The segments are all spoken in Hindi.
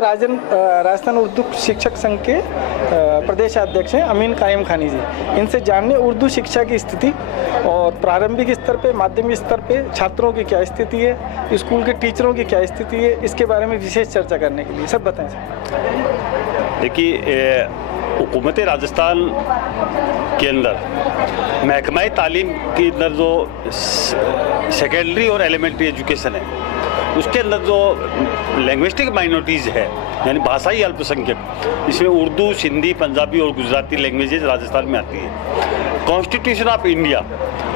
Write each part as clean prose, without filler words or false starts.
राजस्थान उर्दू शिक्षक संघ के प्रदेशाध्यक्ष हैं अमीन कायम खानी जी। इनसे जानने उर्दू शिक्षा की स्थिति और प्रारंभिक स्तर पे, माध्यमिक स्तर पे छात्रों की क्या स्थिति है, स्कूल के टीचरों की क्या स्थिति है, इसके बारे में विशेष चर्चा करने के लिए सब बताएं सर। देखिए, हुकूमत राजस्थान के अंदर महकमा तालीम के अंदर जो सेकेंडरी और एलिमेंट्री एजुकेशन है, उसके अंदर जो लैंग्विस्टिक माइनॉरिटीज़ है, यानी भाषाई अल्पसंख्यक, इसमें उर्दू, सिंधी, पंजाबी और गुजराती लैंग्वेजेज राजस्थान में आती है। कॉन्स्टिट्यूशन ऑफ इंडिया,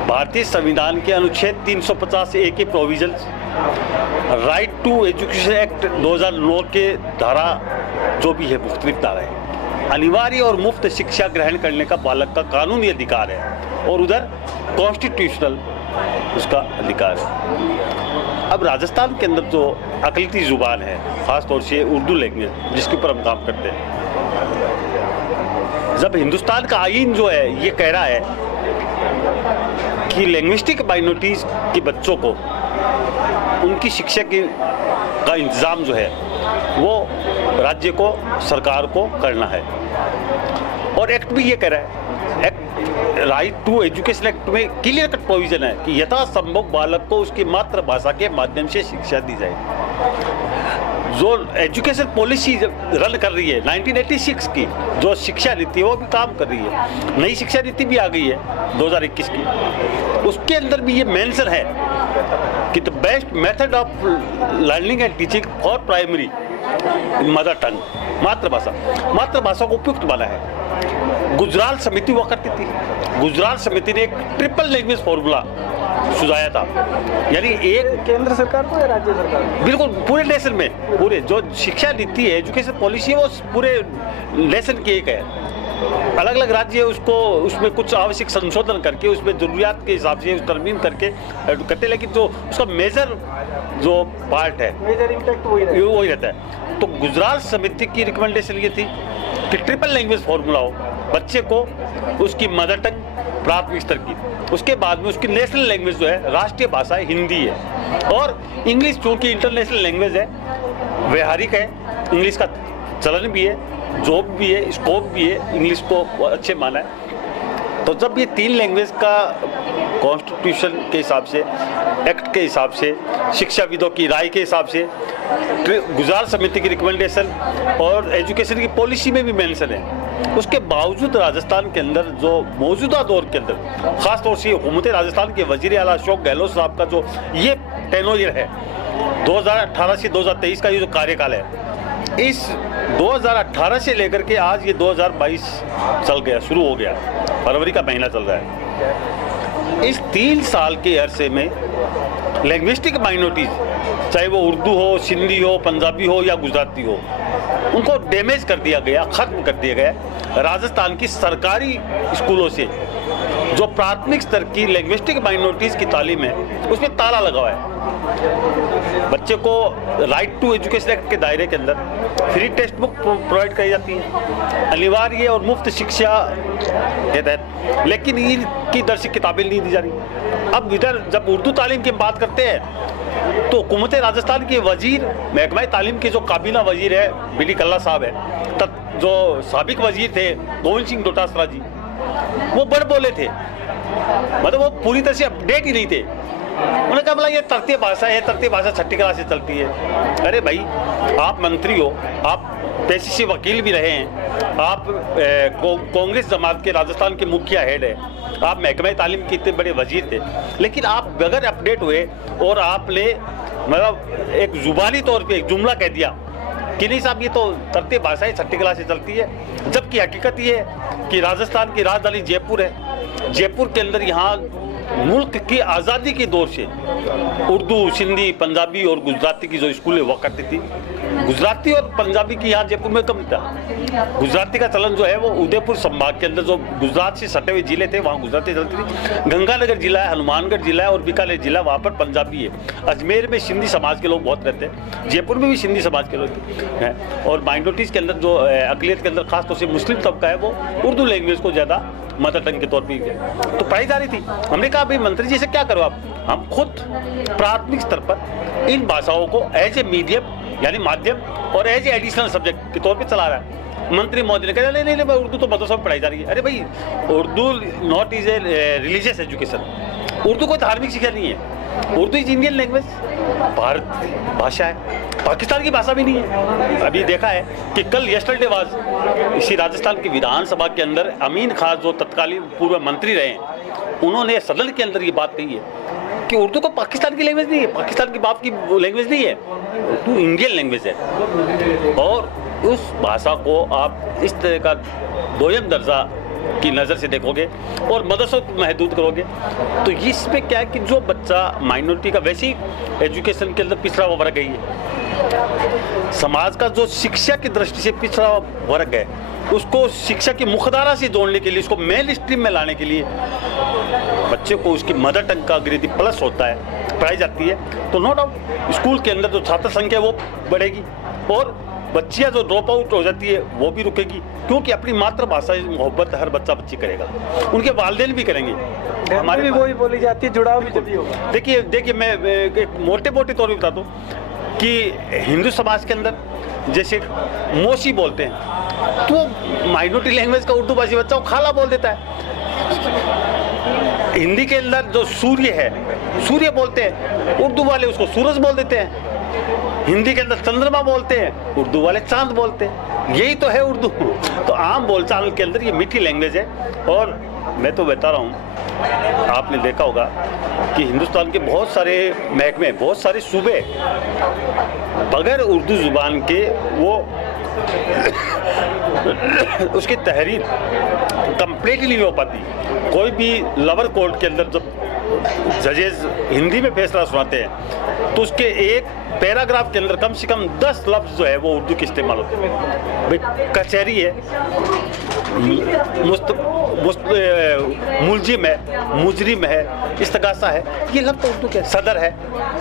भारतीय संविधान के अनुच्छेद 350A के provisions, right to education act 2009 के धारा जो भी है, मुख्तलिफ धारा है, अनिवार्य और मुफ्त शिक्षा ग्रहण करने का बालक का कानूनी अधिकार है, और उधर कॉन्स्टिट्यूशनल उसका अधिकार है। अब राजस्थान के अंदर जो अकलती ज़ुबान है, ख़ास तौर से उर्दू लैंग्वेज, जिसके ऊपर हम काम करते हैं, जब हिंदुस्तान का आईन जो है ये कह रहा है कि लैंग्विस्टिक माइनॉरिटीज़ के बच्चों को उनकी शिक्षा का इंतज़ाम जो है वो राज्य को, सरकार को करना है, और एक्ट भी ये कह रहा है, राइट टू एजुकेशन एक्ट में क्लियर कट प्रोविजन है कि यथासंभव बालक को उसकी मातृभाषा के माध्यम से शिक्षा दी जाए। जो एजुकेशन पॉलिसी रन कर रही है 1986 की, जो शिक्षा नीति है वो भी काम कर रही है, नई शिक्षा नीति भी आ गई है 2021 की, उसके अंदर भी ये मेंशन है कि the best method of learning and teaching for primary mother tongue, मातृभाषा को उपयुक्त माना है। गुजरात समिति हुआ करती थी, गुजरात समिति ने एक ट्रिपल लैंग्वेज फॉर्मूला सुझाया था, यानी एक केंद्र सरकार को या राज्य सरकार को? बिल्कुल पूरे नेशन में, पूरे जो शिक्षा नीति है, एजुकेशन पॉलिसी है, वो पूरे नेशन की एक है। अलग अलग राज्य है, उसको उसमें कुछ आवश्यक संशोधन करके उसमें जरूरियात के हिसाब से तरमीम करके करते, लेकिन जो उसका मेजर जो पार्ट है, मेजर इम्पैक्ट वही रहता है। तो गुजरात समिति की रिकमेंडेशन ये थी कि ट्रिपल लैंग्वेज फॉर्मूला हो, बच्चे को उसकी मदर टंग प्राथमिक स्तर की, उसके बाद में उसकी नेशनल लैंग्वेज जो है, राष्ट्रीय भाषा हिंदी है, और इंग्लिश चूँकि इंटरनेशनल लैंग्वेज है, व्यवहारिक है, इंग्लिश का चलन भी है, जॉब भी है, स्कोप भी है, इंग्लिश को अच्छे माना है। तो जब ये तीन लैंग्वेज का कॉन्स्टिट्यूशन के हिसाब से, एक्ट के हिसाब से, शिक्षाविदों की राय के हिसाब से, गुजरात समिति की रिकमेंडेशन और एजुकेशन की पॉलिसी में भी मेंशन है, उसके बावजूद राजस्थान के अंदर जो मौजूदा दौर के अंदर, ख़ास तौर से हुकूमत राजस्थान के वज़ीर आला अशोक गहलोत साहब का जो ये टेनोयर है 2018 से 2023 का ये जो कार्यकाल है, इस 2018 से लेकर के आज ये 2022 चल गया, शुरू हो गया, फरवरी का महीना चल रहा है। इस 3 साल के अरसे में लैंग्विस्टिक माइनॉरिटीज़, चाहे वो उर्दू हो, सिंधी हो, पंजाबी हो या गुजराती हो, उनको डैमेज कर दिया गया, ख़त्म कर दिया गया। राजस्थान की सरकारी स्कूलों से जो प्राथमिक स्तर की लैंग्विस्टिक माइनॉरिटीज़ की तालीम है, उसमें ताला लगा हुआ है। बच्चे को राइट टू एजुकेशन एक्ट के दायरे के अंदर फ्री टेक्स्ट बुक प्रोवाइड की जाती है, अनिवार्य और मुफ्त शिक्षा के तहत, लेकिन इनकी दर्शी किताबें नहीं दी जा रही। अब इधर जब उर्दू तालीम की बात करते हैं तो हुकूमत राजस्थान के वजीर, महकमा तालीम के जो काबीना वजीर है बी.डी. कल्ला साहब है, तब जो साबिक वजीर थे गोविंद सिंह डोटासरा जी, वो बड़ बोले थे, मतलब वो पूरी तरह से अपडेट ही नहीं थे। उन्होंने कहा, बोला ये तरतीय भाषा है, तरतीय भाषा छठी क्लास से चलती है। अरे भाई, आप मंत्री हो, आप पेशे से वकील भी रहे हैं, आप कांग्रेस जमात के राजस्थान के मुखिया हेड है, आप महकमा तालीम के इतने बड़े वजीर थे, लेकिन आप बगैर अपडेट हुए और आपने मतलब एक जुबानी तौर पे एक जुमला कह दिया कि नहीं साहब, ये तो तरतीय भाषा है, छठी क्लास से चलती है, जबकि हकीकत ये है कि राजस्थान की राजधानी जयपुर है, जयपुर के अंदर यहाँ मुल्क की आज़ादी के दौर से उर्दू, सिंधी, पंजाबी और गुजराती की जो स्कूलें हुआ करती थी, गुजराती और पंजाबी की यहाँ जयपुर में कम था। गुजराती का चलन जो है वो उदयपुर संभाग के अंदर जो गुजरात से सटे हुए जिले थे वहाँ गुजराती चलती थी। गंगानगर जिला है, हनुमानगढ़ जिला है और बीकानेर जिला, वहाँ पर पंजाबी है। अजमेर में सिंधी समाज के लोग बहुत रहते हैं, जयपुर में भी सिंधी समाज के लोग हैं, और माइनॉरिटीज़ के अंदर जो अकलियत के अंदर खासतौर से मुस्लिम तबका है वो उर्दू लैंग्वेज को ज़्यादा मदर टंग के तौर पर तो पढ़ाई जा रही थी। हमने कहा भाई मंत्री जी से क्या करो आप, हम खुद प्राथमिक स्तर पर इन भाषाओं को एज ए मीडियम यानी माध्यम और एज एडिशनल सब्जेक्ट के तौर पे चला रहा है। मंत्री महोदय ने कहा नहीं नहीं नहीं उर्दू तो मदरसों में पढ़ाई जा रही है। अरे भाई, Urdu not is a religious education, Urdu कोई धार्मिक शिक्षा नहीं है। Urdu is Indian language, Bharat भाषा है, पाकिस्तान की भाषा भी नहीं है। अभी देखा है कि कल यस्टरडे वाज इसी राजस्थान की विधानसभा के अंदर अमीन खान जो तत्कालीन पूर्व मंत्री रहे हैं, उन्होंने सदन के अंदर ये बात कही है कि उर्दू को पाकिस्तान की लैंग्वेज नहीं है, पाकिस्तान की बाप की लैंग्वेज नहीं है, उर्दू इंडियन लैंग्वेज है। और उस भाषा को आप इस तरह का दोयम दर्जा की नज़र से देखोगे और मदरसों को महदूद करोगे, तो इसमें क्या है कि जो बच्चा माइनॉरिटी का वैसे ही एजुकेशन के अंदर पिछड़ा हुआ वर्ग है, समाज का जो शिक्षा की दृष्टि से पिछड़ा हुआ वर्ग है, उसको शिक्षा की मुख्यधारा से जोड़ने के लिए, उसको मेन स्ट्रीम में लाने के लिए बच्चे को उसकी मदर टंग का अंग्रेजी प्लस होता है, पढ़ाई जाती है, तो नो डाउट स्कूल के अंदर जो छात्र संख्या है वो बढ़ेगी और बच्चियां जो ड्रॉप आउट हो जाती है वो भी रुकेगी, क्योंकि अपनी मातृभाषा से मोहब्बत हर बच्चा बच्ची करेगा, उनके वालिदैन भी करेंगे, हमारी भी वही बोली जाती है, जुड़ाव भी तभी होगा। देखिए मैं एक मोटे तौर पर बता दूं कि हिंदू समाज के अंदर जैसे मौसी बोलते हैं, तो माइनॉरिटी लैंग्वेज का उर्दू भाषी बच्चा वो खाला बोल देता है। हिंदी के अंदर जो सूर्य है, सूर्य बोलते हैं, उर्दू वाले उसको सूरज बोल देते हैं। हिंदी के अंदर चंद्रमा बोलते हैं, उर्दू वाले चांद बोलते हैं। यही तो है उर्दू। तो आम बोलचाल के अंदर ये मीठी लैंग्वेज है। और मैं तो बता रहा हूँ, आपने देखा होगा कि हिंदुस्तान के बहुत सारे महकमे, बहुत सारे सूबे बगैर उर्दू जुबान के वो उसकी तहरीर कंप्लीटली नहीं हो पाती। कोई भी लोअर कोर्ट के अंदर जब जजेस हिंदी में फैसला सुनाते हैं तो उसके एक पैराग्राफ के अंदर कम से कम 10 लफ्ज़ जो है वो उर्दू के इस्तेमाल होते हैं। भाई कचहरी है, मुलजिम है, मुजरिम है, इस्तगासा है, ये लफ्ज़ उर्दू के, सदर है,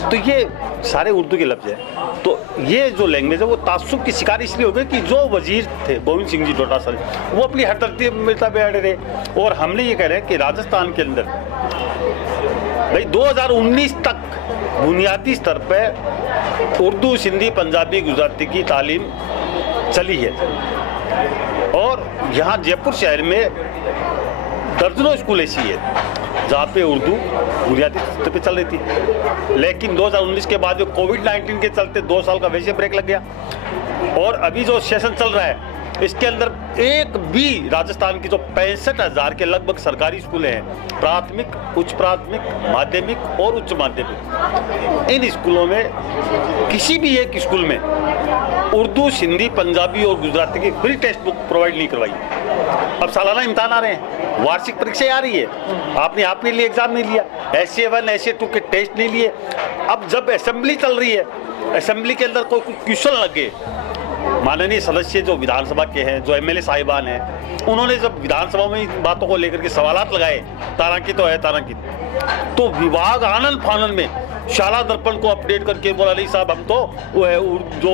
तो ये सारे उर्दू के लफ्ज़ हैं। तो ये जो लैंग्वेज है वो तासुब की शिकार इसलिए हो गई कि जो वजीर थे गोविंद सिंह जी डोटासरा सर, वो अपनी हर तरतीब में अड़े रहे। और हमने ये कह रहे हैं कि राजस्थान के अंदर भाई 2019 तक बुनियादी स्तर पर उर्दू, सिंधी, पंजाबी, गुजराती की तालीम चली है। और यहाँ जयपुर शहर में दर्जनों स्कूल ऐसी है जहाँ पे उर्दू बुनियादी स्तर पे चल रही थी। लेकिन 2019 के बाद जो कोविड-19 के चलते 2 साल का वैसे ब्रेक लग गया। और अभी जो सेशन चल रहा है इसके अंदर एक भी राजस्थान की जो 65,000 के लगभग सरकारी स्कूल हैं, प्राथमिक, उच्च प्राथमिक, माध्यमिक और उच्च माध्यमिक, इन स्कूलों में किसी भी एक स्कूल में उर्दू, सिंधी, पंजाबी और गुजराती की फ्री टेक्स्ट बुक प्रोवाइड नहीं करवाई। अब सालाना इम्तिहान आ रहे हैं, वार्षिक परीक्षाएं आ रही है, आपने आपके लिए एग्जाम नहीं लिया, SA1 SA2 के टेस्ट नहीं लिए। अब जब असेंबली चल रही है, असेंबली के अंदर कोई क्वेश्चन लगे, माननीय सदस्य जो विधानसभा के हैं, जो MLA साहिबान हैं, उन्होंने जब विधानसभा में इन बातों को लेकर के सवालात लगाए, तारांकित तो है तारांकित, तो विभाग आनंद फानंद में शाला दर्पण को अपडेट करके बोला नहीं साहब हम तो वो है जो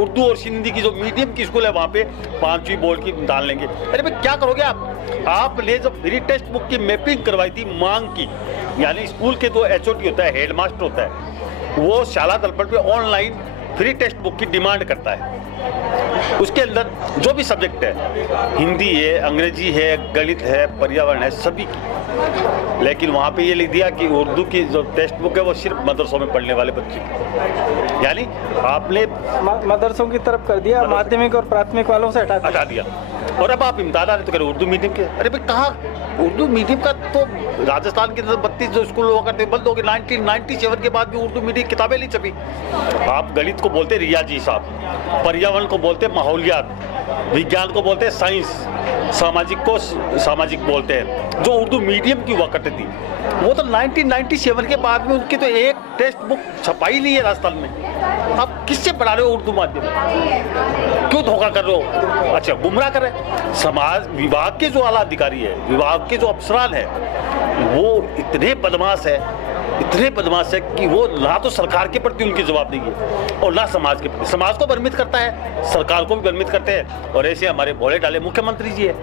उर्दू और सिंधी की जो मीडियम की स्कूल है वहाँ पे 5वीं बोर्ड की डाल लेंगे। अरे भाई क्या करोगे आप? आपने जब फ्री टेक्स्ट बुक की मैपिंग करवाई थी मांग की, यानी स्कूल के जो HOD होता है, हेडमास्टर होता है, वो शाला दर्पण पे ऑनलाइन फ्री टेक्स्ट बुक की डिमांड करता है। उसके अंदर जो भी सब्जेक्ट है, हिंदी है, अंग्रेजी है, गणित है, पर्यावरण है, सभी की। लेकिन वहाँ पे ये लिख दिया कि उर्दू की जो टेक्स्ट बुक है वो सिर्फ मदरसों में पढ़ने वाले बच्चे की, यानी आपने मदरसों की तरफ कर दिया, माध्यमिक और प्राथमिक वालों से हटा दिया। और अब आप इम्तिहान आ रहे तो कह रहे उर्दू मीडियम के। अरे भाई कहाँ उर्दू मीडियम का? तो राजस्थान के अंदर 32 जो स्कूल हुआ करते बंद हो गए। 1997 के बाद भी उर्दू मीडियम किताबें नहीं छपी। आप गणित को बोलते रियाजी साहब, पर्यावरण को बोलते माहौलियात, विज्ञान को बोलते साइंस, सामाजिक को सामाजिक बोलते हैं। जो उर्दू मीडियम की हुआ करती थी वो तो 1997 के बाद में उनकी तो एक टेक्स्ट बुक छपाई नहीं है राजस्थान में। आप किससे पढ़ा रहे हो उर्दू माध्यम? क्यों धोखा कर रहे हो? अच्छा, गुमराह कर रहे हैं। समाज विभाग के जो आला अधिकारी है, विभाग के जो अफसरान है, वो इतने बदमाश है इतने बदमाश है कि वो ना तो सरकार के प्रति उनकी जवाबदेही है और ना समाज के प्रति। समाज को भ्रमित करता है, सरकार को भी भ्रमित करते हैं, और ऐसे हमारे भोले डाले मुख्यमंत्री जी है,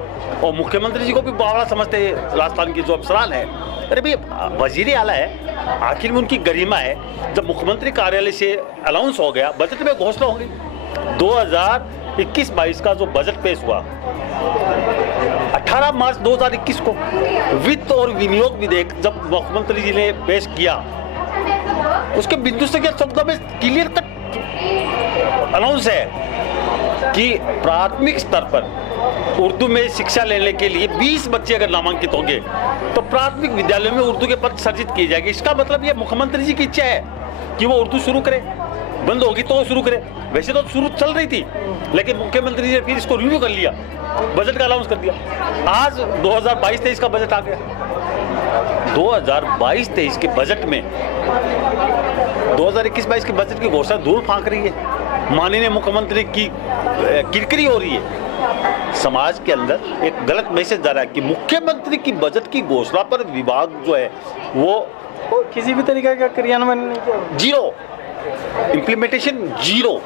और मुख्यमंत्री जी को भी बावड़ा समझते हैं राजस्थान की जो अफसरान है। अरे भैया, वजीर आला है, आखिर में उनकी गरिमा है। जब मुख्यमंत्री कार्यालय से अनाउंस हो गया, बजट में घोषणा हो गई, 2021-22 का जो बजट पेश हुआ 18 मार्च 2021 को, वित्त और विनियोग विधेयक जब मुख्यमंत्री जी ने पेश किया, उसके बिंदु से क्या शब्दों में क्लियर कट अनाउंस है कि प्राथमिक स्तर पर उर्दू में शिक्षा लेने के लिए 20 बच्चे अगर नामांकित होंगे तो प्राथमिक विद्यालयों में उर्दू के पद सर्जित किए जाएंगे। इसका मतलब ये मुख्यमंत्री जी की इच्छा है कि वो उर्दू शुरू करे, बंद होगी तो शुरू करे। वैसे तो शुरू चल रही थी, लेकिन मुख्यमंत्री जी ने फिर इसको रिव्यू कर लिया, बजट का अनाउंस कर दिया। आज 2022-23 का बजट आ गया। 2022-23 के बजट में 2021-22 के बजट की घोषणा धूल फांक रही है, माननीय मुख्यमंत्री की किरकिरी हो रही है। समाज के अंदर एक गलत मैसेज जा रहा है कि मुख्यमंत्री की बजट की घोषणा पर विभाग जो है वो किसी भी तरीके का क्रियान्वयन नहीं किया, जीरो, इम्प्लीमेंटेशन जीरो,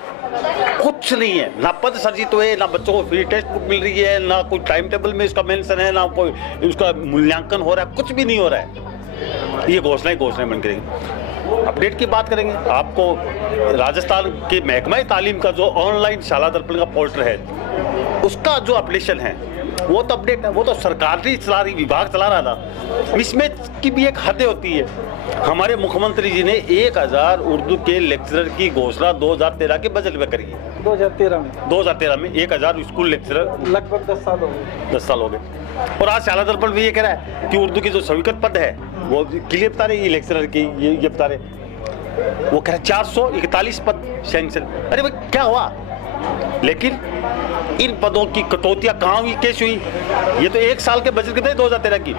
कुछ नहीं है। ना पद सर्जित हुए, ना बच्चों को फ्री टेक्स्ट बुक मिल रही है, ना कोई टाइम टेबल में इसका मेंशन है, ना कोई उसका मूल्यांकन हो रहा है, कुछ भी नहीं हो रहा है। ये घोषणाएं बन करेंगे। अपडेट की बात करेंगे, आपको राजस्थान के महकमा तालीम का जो ऑनलाइन शाला दर्पण का पोर्टल है, उसका जो अपडेशन है वो तो अपडेट है, वो तो सरकार ही चला रही, विभाग चला रहा था। मिसमैच की भी एक हद होती है। हमारे मुख्यमंत्री जी ने 1000 उर्दू के लेक्चरर की घोषणा 2013 के बजट में करी है। 2013 में 1000 स्कूल लेक्चरर, लगभग 10 साल हो गए। 10 साल हो गए। और आज शाला दर्पण भी ये कह रहा है कि उर्दू की जो स्वीकृत पद है वो क्लियर बता रहे, ये लेक्चरर की ये बता रहे, वो कह रहे 441 पद सैंक्शन। अरे भाई क्या हुआ? लेकिन इन पदों की कटौतियां कहाँ हुई, कैसे हुई? ये तो 1 साल के बजट के थे 2013 की।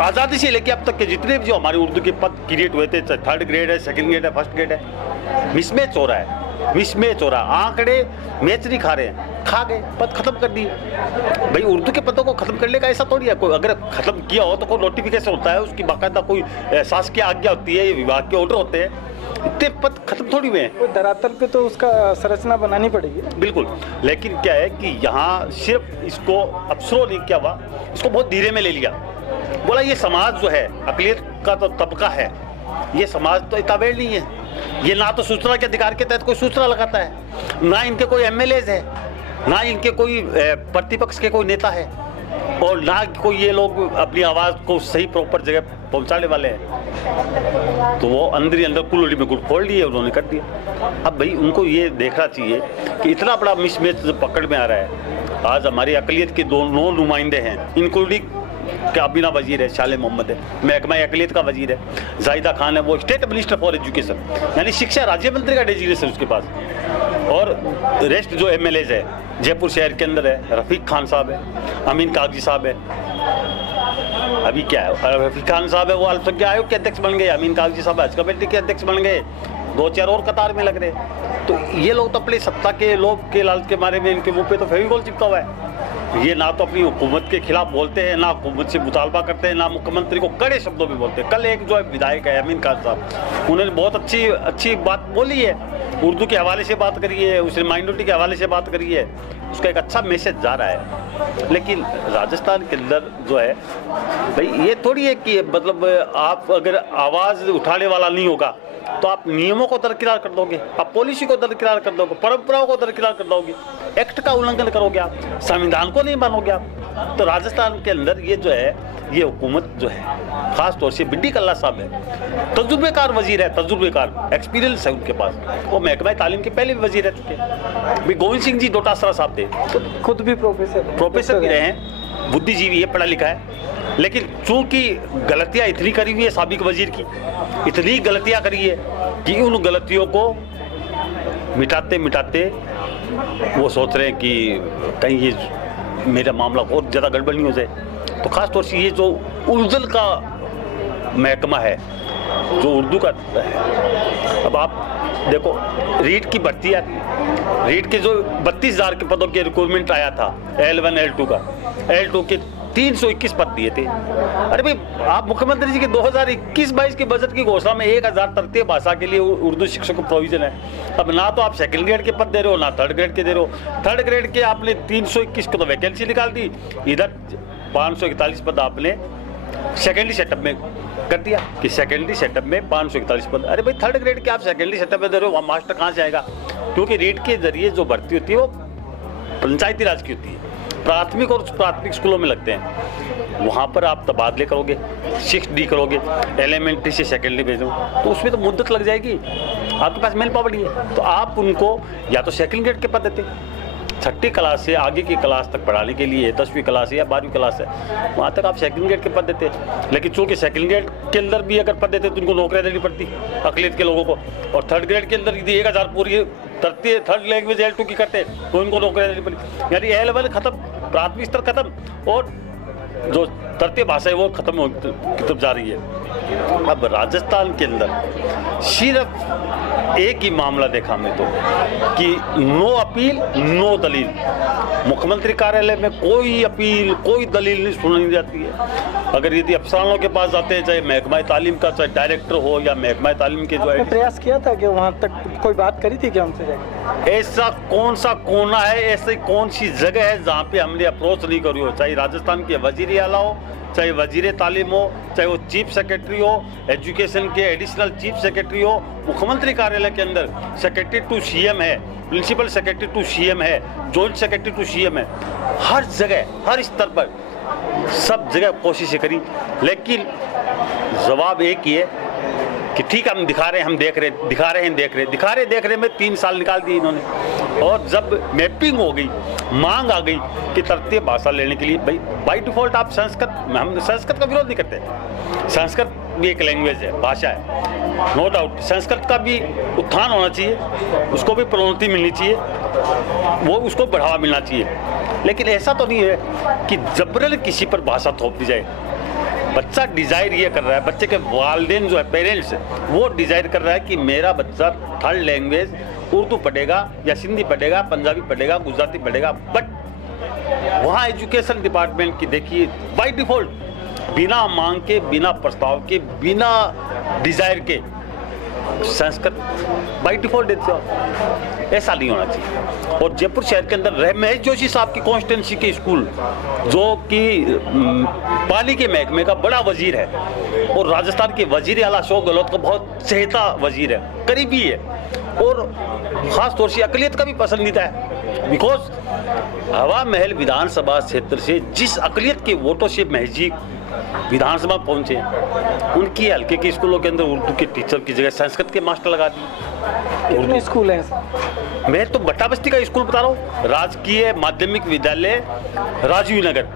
आज़ादी से लेके अब तक के जितने भी जो हमारे उर्दू के पद क्रिएट हुए थे, 3rd ग्रेड है, 2nd ग्रेड है, 1st ग्रेड है, मिसमैच हो रहा है, मिसमैच हो रहा है। आंकड़े मैच नहीं खा रहे हैं, खा गए, पद खत्म कर दिए। भाई उर्दू के पदों को खत्म करने का ऐसा थोड़ी है, कोई अगर खत्म किया हो तो कोई नोटिफिकेशन होता है, उसकी बाकायदा कोई शासकीय आज्ञा होती है, ये विभाग के ऑर्डर होते हैं। इतने पद खत्म थोड़ी हुए हैं। धरातल पे तो उसका संरचना बनानी पड़ेगी। बिल्कुल, लेकिन क्या है कि यहाँ सिर्फ इसको अफसरों ने क्या हुआ, इसको बहुत धीरे में ले लिया। बोला ये समाज जो है अकलियत का तो तबका है, ये समाज तो इताबेड़ नहीं है, ये ना तो सूचना के अधिकार के तहत कोई सूचना लगाता है, ना इनके कोई MLAs है, ना इनके कोई प्रतिपक्ष के कोई नेता है, और ना कोई ये लोग अपनी आवाज़ को सही प्रॉपर जगह पहुंचाने वाले हैं। तो वो अंदर ही अंदर कुल्लड़ी में गुड़ फोड़ लिए, उन्होंने कर दिया। अब भाई उनको ये देखना चाहिए कि इतना बड़ा मिसमैच पकड़ में आ रहा है। आज हमारी अकलियत के 2 नुमाइंदे हैं, इंक्लूडिंग काबीना वजीर है, शाले मोहम्मद है, महकमा अकलियत का वजीर है, जाहिदा खान है, वो स्टेट मिनिस्टर फॉर एजुकेशन, यानी शिक्षा राज्य मंत्री का डेजिग्नेशन उसके पास, और रेस्ट जो MLAs है जयपुर शहर के अंदर है, रफीक खान साहब है, अमीन कागजी साहब है। अभी क्या है, रफीक खान साहब है वो अल्पसंख्यक आयोग के अध्यक्ष बन गए, अमीन कागजी साहब हज कमेटी के अध्यक्ष बन गए, 2-4 और कतार में लग रहे। तो ये लोग तो अपनी सत्ता के लोभ के लालच के मारे में इनके मुंह पे तो फेविकॉल चिपका हुआ है। ये ना तो अपनी हुकूमत के खिलाफ बोलते हैं, ना हुकूमत से मुतालबा करते हैं, ना मुख्यमंत्री को कड़े शब्दों में बोलते हैं। कल एक जो है विधायक है अमीन खान साहब, उन्होंने बहुत अच्छी बात बोली है, उर्दू के हवाले से बात करी है, उसने माइनॉरिटी के हवाले से बात करी है, उसका एक अच्छा मैसेज जा रहा है। लेकिन राजस्थान के अंदर जो है भाई ये थोड़ी है कि मतलब आप अगर आवाज़ उठाने वाला नहीं होगा तो आप नियमों को दरकिरार कर दोगे, आप पॉलिसी को दरकिरार कर दोगे, परंपराओं को दरकिरार कर दोगे, एक्ट का उल्लंघन करोगे, आप संविधान को नहीं मानोगे आप। तो राजस्थान के अंदर ये जो है, ये हुकूमत जो है, खास तौर से बिड्डी कल्ला साहब है, तजुर्बेकार वजीर है, तजुर्बेकार एक्सपीरियंस है उनके पास, वो महकमा तालीम के पहले भी वजीर रह चुके हैं। गोविंद सिंह जी डोटासरा साहब थे, तो खुद भी प्रोफेसर भी रहे हैं, बुद्धिजीवी है, पढ़ा लिखा है। लेकिन चूंकि गलतियां इतनी करी हुई है साबिक वजीर की, इतनी गलतियां करी है कि उन गलतियों को मिटाते मिटाते वो सोच रहे हैं कि कहीं ये मेरा मामला और ज़्यादा गड़बड़ नहीं हो जाए। तो ख़ास तौर से ये जो उर्दू का महकमा है, जो उर्दू का है, अब आप देखो रीट की भर्ती आती है, रीट के जो 32,000 के पदों के रिक्रूटमेंट आया था L1 L2 का, L2 के 321 पद दिए थे। अरे भाई, आप मुख्यमंत्री जी के 2021-22 के बजट की घोषणा में 1000 तृतीय भाषा के लिए उर्दू शिक्षक को प्रोविजन है। अब ना तो आप सेकंड ग्रेड के पद दे रहे हो, ना थर्ड ग्रेड के दे रहे हो। थर्ड ग्रेड के आपने 321 को तो वैकेंसी निकाल दी, इधर 541 पद आपने सेकेंडरी सेटअप में कर दिया कि सेकेंडरी सेटअप में 541 पद। अरे भाई, थर्ड ग्रेड के आप सेकेंडरी सेटअप में दे रहे हो, वहाँ मास्टर कहाँ से आएगा? क्योंकि रीट के जरिए जो भर्ती होती है वो पंचायती राज की होती है, प्राथमिक और प्राथमिक स्कूलों में लगते हैं। वहाँ पर आप तबादले करोगे, 6D करोगे, एलिमेंट्री से सेकेंडरी भेजो, तो उसमें तो मुद्दत लग जाएगी। आपके पास मेल पावर नहीं है, तो आप उनको या तो सेकेंड ग्रेड के पद देते, 6ठी क्लास से आगे की क्लास तक पढ़ाने के लिए 10वीं क्लास है या 12वीं क्लास है, वहाँ तक आप सेकंड ग्रेड के पद देते। लेकिन चूँकि सेकंड ग्रेड के अंदर भी अगर पद देते तो उनको नौकरियाँ देनी पड़ती अकलियत के लोगों को, और थर्ड ग्रेड के अंदर यदि 1000 पूरी थर्ड लैंग्वेज L2 की करते तो उनको नौकरियाँ देनी पड़ती। यानी L1 खत्म, प्राथमिक स्तर खत्म, और जो तृतीय भाषा है वो खत्म हो की तरफ जा रही है। अब राजस्थान के अंदर सिर्फ एक ही मामला देखा हमने तो कि नो अपील नो दलील। मुख्यमंत्री कार्यालय में कोई अपील कोई दलील नहीं सुनी जाती है। अगर यदि अफसरानों के पास जाते हैं, चाहे महकमा तालीम का चाहे डायरेक्टर हो या महकमा तालीम के जो है, प्रयास किया था कि वहाँ तक कोई बात करी थी कि हमसे जाके? ऐसा कौन सा कोना है, ऐसी कौन सी जगह है जहाँ पे हमने अप्रोच नहीं करी हो? चाहे राजस्थान के वजीर आला हो, चाहे वजीर तालीम हो, चाहे वो चीफ सेक्रेटरी हो, एजुकेशन के एडिशनल चीफ सेक्रेटरी हो, मुख्यमंत्री कार्यालय के अंदर सेक्रेटरी टू CM है, प्रिंसिपल सेक्रेटरी टू CM है, जॉइंट सेक्रेटरी टू CM है। हर जगह हर स्तर पर सब जगह कोशिशें करी, लेकिन जवाब एक ही है कि ठीक है, हम दिखा रहे हैं, हम देख रहे, दिखा रहे हैं, देख रहे में 3 साल निकाल दिए इन्होंने। और जब मैपिंग हो गई, मांग आ गई कि तृतीय भाषा लेने के लिए, भाई बाई डिफॉल्ट आप संस्कृत, हम संस्कृत का विरोध नहीं करते, संस्कृत भी एक लैंग्वेज है, भाषा है, नो डाउट। संस्कृत का भी उत्थान होना चाहिए, उसको भी प्रोन्नति मिलनी चाहिए, वो उसको बढ़ावा मिलना चाहिए। लेकिन ऐसा तो नहीं है कि जबरन किसी पर भाषा थोप दी जाए। बच्चा डिज़ायर ये कर रहा है, बच्चे के वालिदैन जो है, पेरेंट्स, वो डिज़ायर कर रहा है कि मेरा बच्चा थर्ड लैंग्वेज उर्दू पढ़ेगा या सिंधी पढ़ेगा, पंजाबी पढ़ेगा, गुजराती पढ़ेगा। बट वहाँ एजुकेशन डिपार्टमेंट की देखिए बाय डिफ़ॉल्ट, बिना मांग के, बिना प्रस्ताव के, बिना डिज़ायर के संस्कृत बाय डिफ़ॉल्ट देते हो। ऐसा नहीं होना चाहिए। और जयपुर शहर के अंदर रमेश जोशी साहब की कॉन्स्टिट्यूंसी के स्कूल, जो कि पानी के महकमे का बड़ा वजीर है और राजस्थान के वजीर आला अशोक गहलोत का बहुत चहेता वजीर है, करीबी है, और ख़ास तौर से अकलियत का भी पसंदीदा है। बिकॉज हवा महल विधानसभा क्षेत्र से जिस अकलियत के वोटों से महजी विधानसभा पहुंचे, उनकी हल्के के स्कूलों के अंदर उर्दू के टीचर की जगह संस्कृत के मास्टर लगा दिए। कितने स्कूल हैं? मैं तो भट्टा बस्ती का स्कूल बता रहा हूँ, राजकीय माध्यमिक विद्यालय राजीव नगर,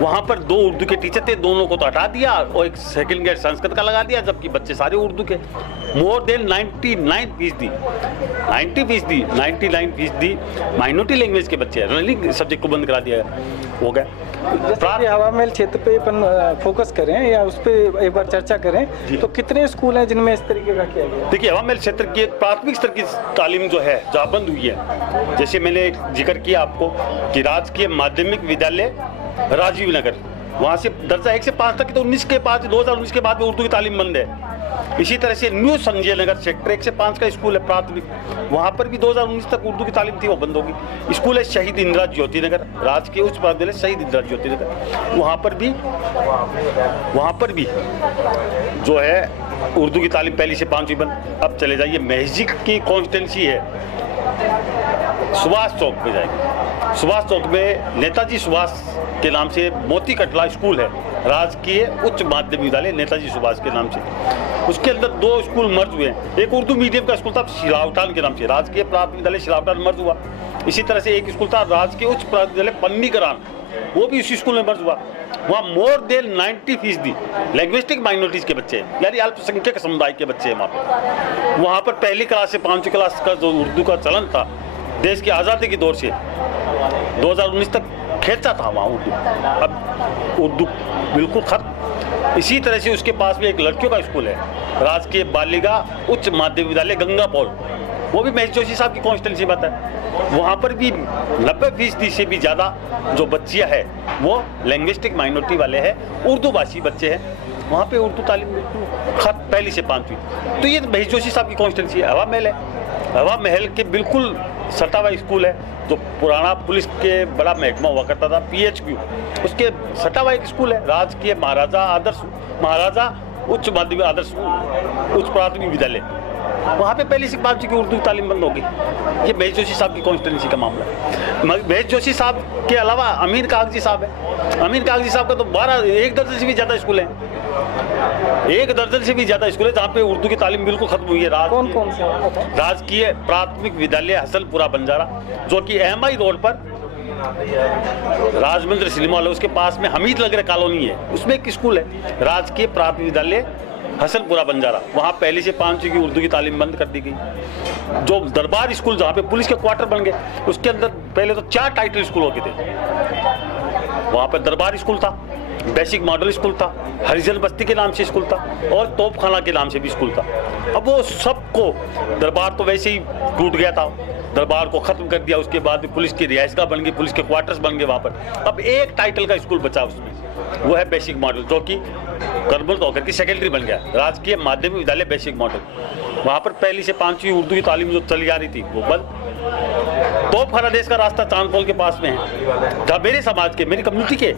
वहाँ पर 2 उर्दू के टीचर थे, दोनों को तो हटा दिया और एक सेकंड ग्रेड संस्कृत का लगा दिया, जबकि बच्चे सारे उर्दू के। मोर देन 99% माइनॉरिटी लैंग्वेज के बच्चे हैं, रनिंग सब्जेक्ट को बंद करा दिया हो गया। जैसे हवा महल क्षेत्र पे अपन फोकस करें या उस पर एक बार चर्चा करें, तो कितने स्कूल हैं जिनमें इस तरीके का किया गया? देखिए, हवा महल क्षेत्र की प्राथमिक स्तर की तालीम जो है जहाँ बंद हुई है, जैसे मैंने जिक्र किया आपको कि राजकीय माध्यमिक विद्यालय राजीव नगर, वहाँ से दर्जा 1 से 5 तक, तो 2019 के बाद में उर्दू की तालीम बंद है। इसी तरह से न्यू संजय नगर सेक्टर 1 से 5 का स्कूल है प्राथमिक, वहाँ पर भी 2019 तक उर्दू की तालीम थी, वो बंद होगी। स्कूल है शहीद इंदिरा ज्योति नगर, राजकीय उच्च विद्यालय शहीद इंदिरा ज्योति नगर, वहाँ पर भी जो है उर्दू की तालीम पहली से 5वीं बंद। अब चले जाइए, महजिक की कॉन्स्टिट्यूंसी है, सुभाष चौक पे जाएंगे, सुभाष चौक में नेताजी सुभाष के नाम से मोती कटला स्कूल है, राजकीय उच्च माध्यमिक विद्यालय नेताजी सुभाष के नाम से। उसके अंदर 2 स्कूल मर्ज हुए हैं, एक उर्दू मीडियम का स्कूल था शिलावटान के नाम से, राजकीय प्राथमिक विद्यालय शिलावटान मर्ज हुआ। इसी तरह से एक स्कूल था राजकीय उच्च प्राथमिक विद्यालय पन्नीकरान, वो भी इसी स्कूल में मर्ज हुआ। वहाँ मोर देन 90% लैंग्विस्टिक माइनॉरिटीज़ के बच्चे हैं, यानी अल्पसंख्यक समुदाय के बच्चे हैं वहाँ पर। पहली क्लास से 5वीं क्लास का जो उर्दू का चलन था, देश की आज़ादी के दौर से 2019 तक खेचा था वहाँ उर्दू, अब उर्दू बिल्कुल खत्म। इसी तरह से उसके पास भी एक लड़कियों का स्कूल है, राजकीय बालिका उच्च माध्यमिक विद्यालय गंगापौल, वो भी महेश जोशी साहब की कॉन्स्टिट्यूंसी बात है। वहाँ पर भी 90% से भी ज़्यादा जो बच्चियाँ हैं वो लैंग्विस्टिक माइनॉरिटी वाले हैं, उर्दू भाषी बच्चे हैं। वहाँ पे उर्दू तालीम बिल्कुल खत पहली से 5वीं। तो ये महेश जोशी साहब की कॉन्स्टिट्यूंसी है। हवा महल है, हवा महल के बिल्कुल सटा हुआ स्कूल है, जो पुराना पुलिस के बड़ा महकमा हुआ करता था PHQ, उसके सटा हुआ एक स्कूल है। राजकीय महाराजा उच्च माध्यमिक आदर्श उच्च प्राथमिक विद्यालय, वहाँ पे पहली से 5वीं की उर्दू तालीम बंद होगी। ये महेश जोशी साहब की कॉन्स्टिट्यूंसी का मामला है। महेश जोशी साहब के अलावा अमीन कागजी साहब है। अमीन कागजी साहब का तो 1 दर्जन से भी ज़्यादा स्कूल है, 1 दर्जन से भी ज़्यादा स्कूल है जहाँ पे उर्दू की तालीम बिल्कुल खत्म हुई है। कौन कौन से? राजकीय प्राथमिक विद्यालय हसनपुरा बंजारा, जो कि MI रोड पर राजमंदिर सिनेमा हॉल है, उसके पास में हमीद नगर कॉलोनी है, उसमें एक स्कूल है राजकीय प्राथमिक विद्यालय हसनपुरा बंजारा। वहाँ पहली से 5वीं की उर्दू की तालीम बंद कर दी गई। जो दरबार स्कूल जहाँ पे पुलिस के क्वार्टर बन गए, उसके अंदर पहले तो 4 टाइटल स्कूल होते थे। वहाँ पर दरबार स्कूल था, बेसिक मॉडल स्कूल था, हरिजन बस्ती के नाम से स्कूल था और तोपखाना के नाम से भी स्कूल था। अब वो सबको, दरबार तो वैसे ही टूट गया था, दरबार को खत्म कर दिया। उसके बाद पुलिस की रिहाइशगाह बन गई, पुलिस के क्वार्टर्स बन गए वहाँ पर। अब एक टाइटल का स्कूल बचा उसमें, वो है बेसिक मॉडल, जो कि कर्नल होकर की सेकेंडरी बन गया, राजकीय माध्यमिक विद्यालय बेसिक मॉडल। वहाँ पर पहली से 5वीं उर्दू की तालीम जो चली आ रही थी वो बंद। तोपखाना देश का रास्ता चांदपोल के पास में है, जहाँ मेरे समाज के, मेरी कम्युनिटी के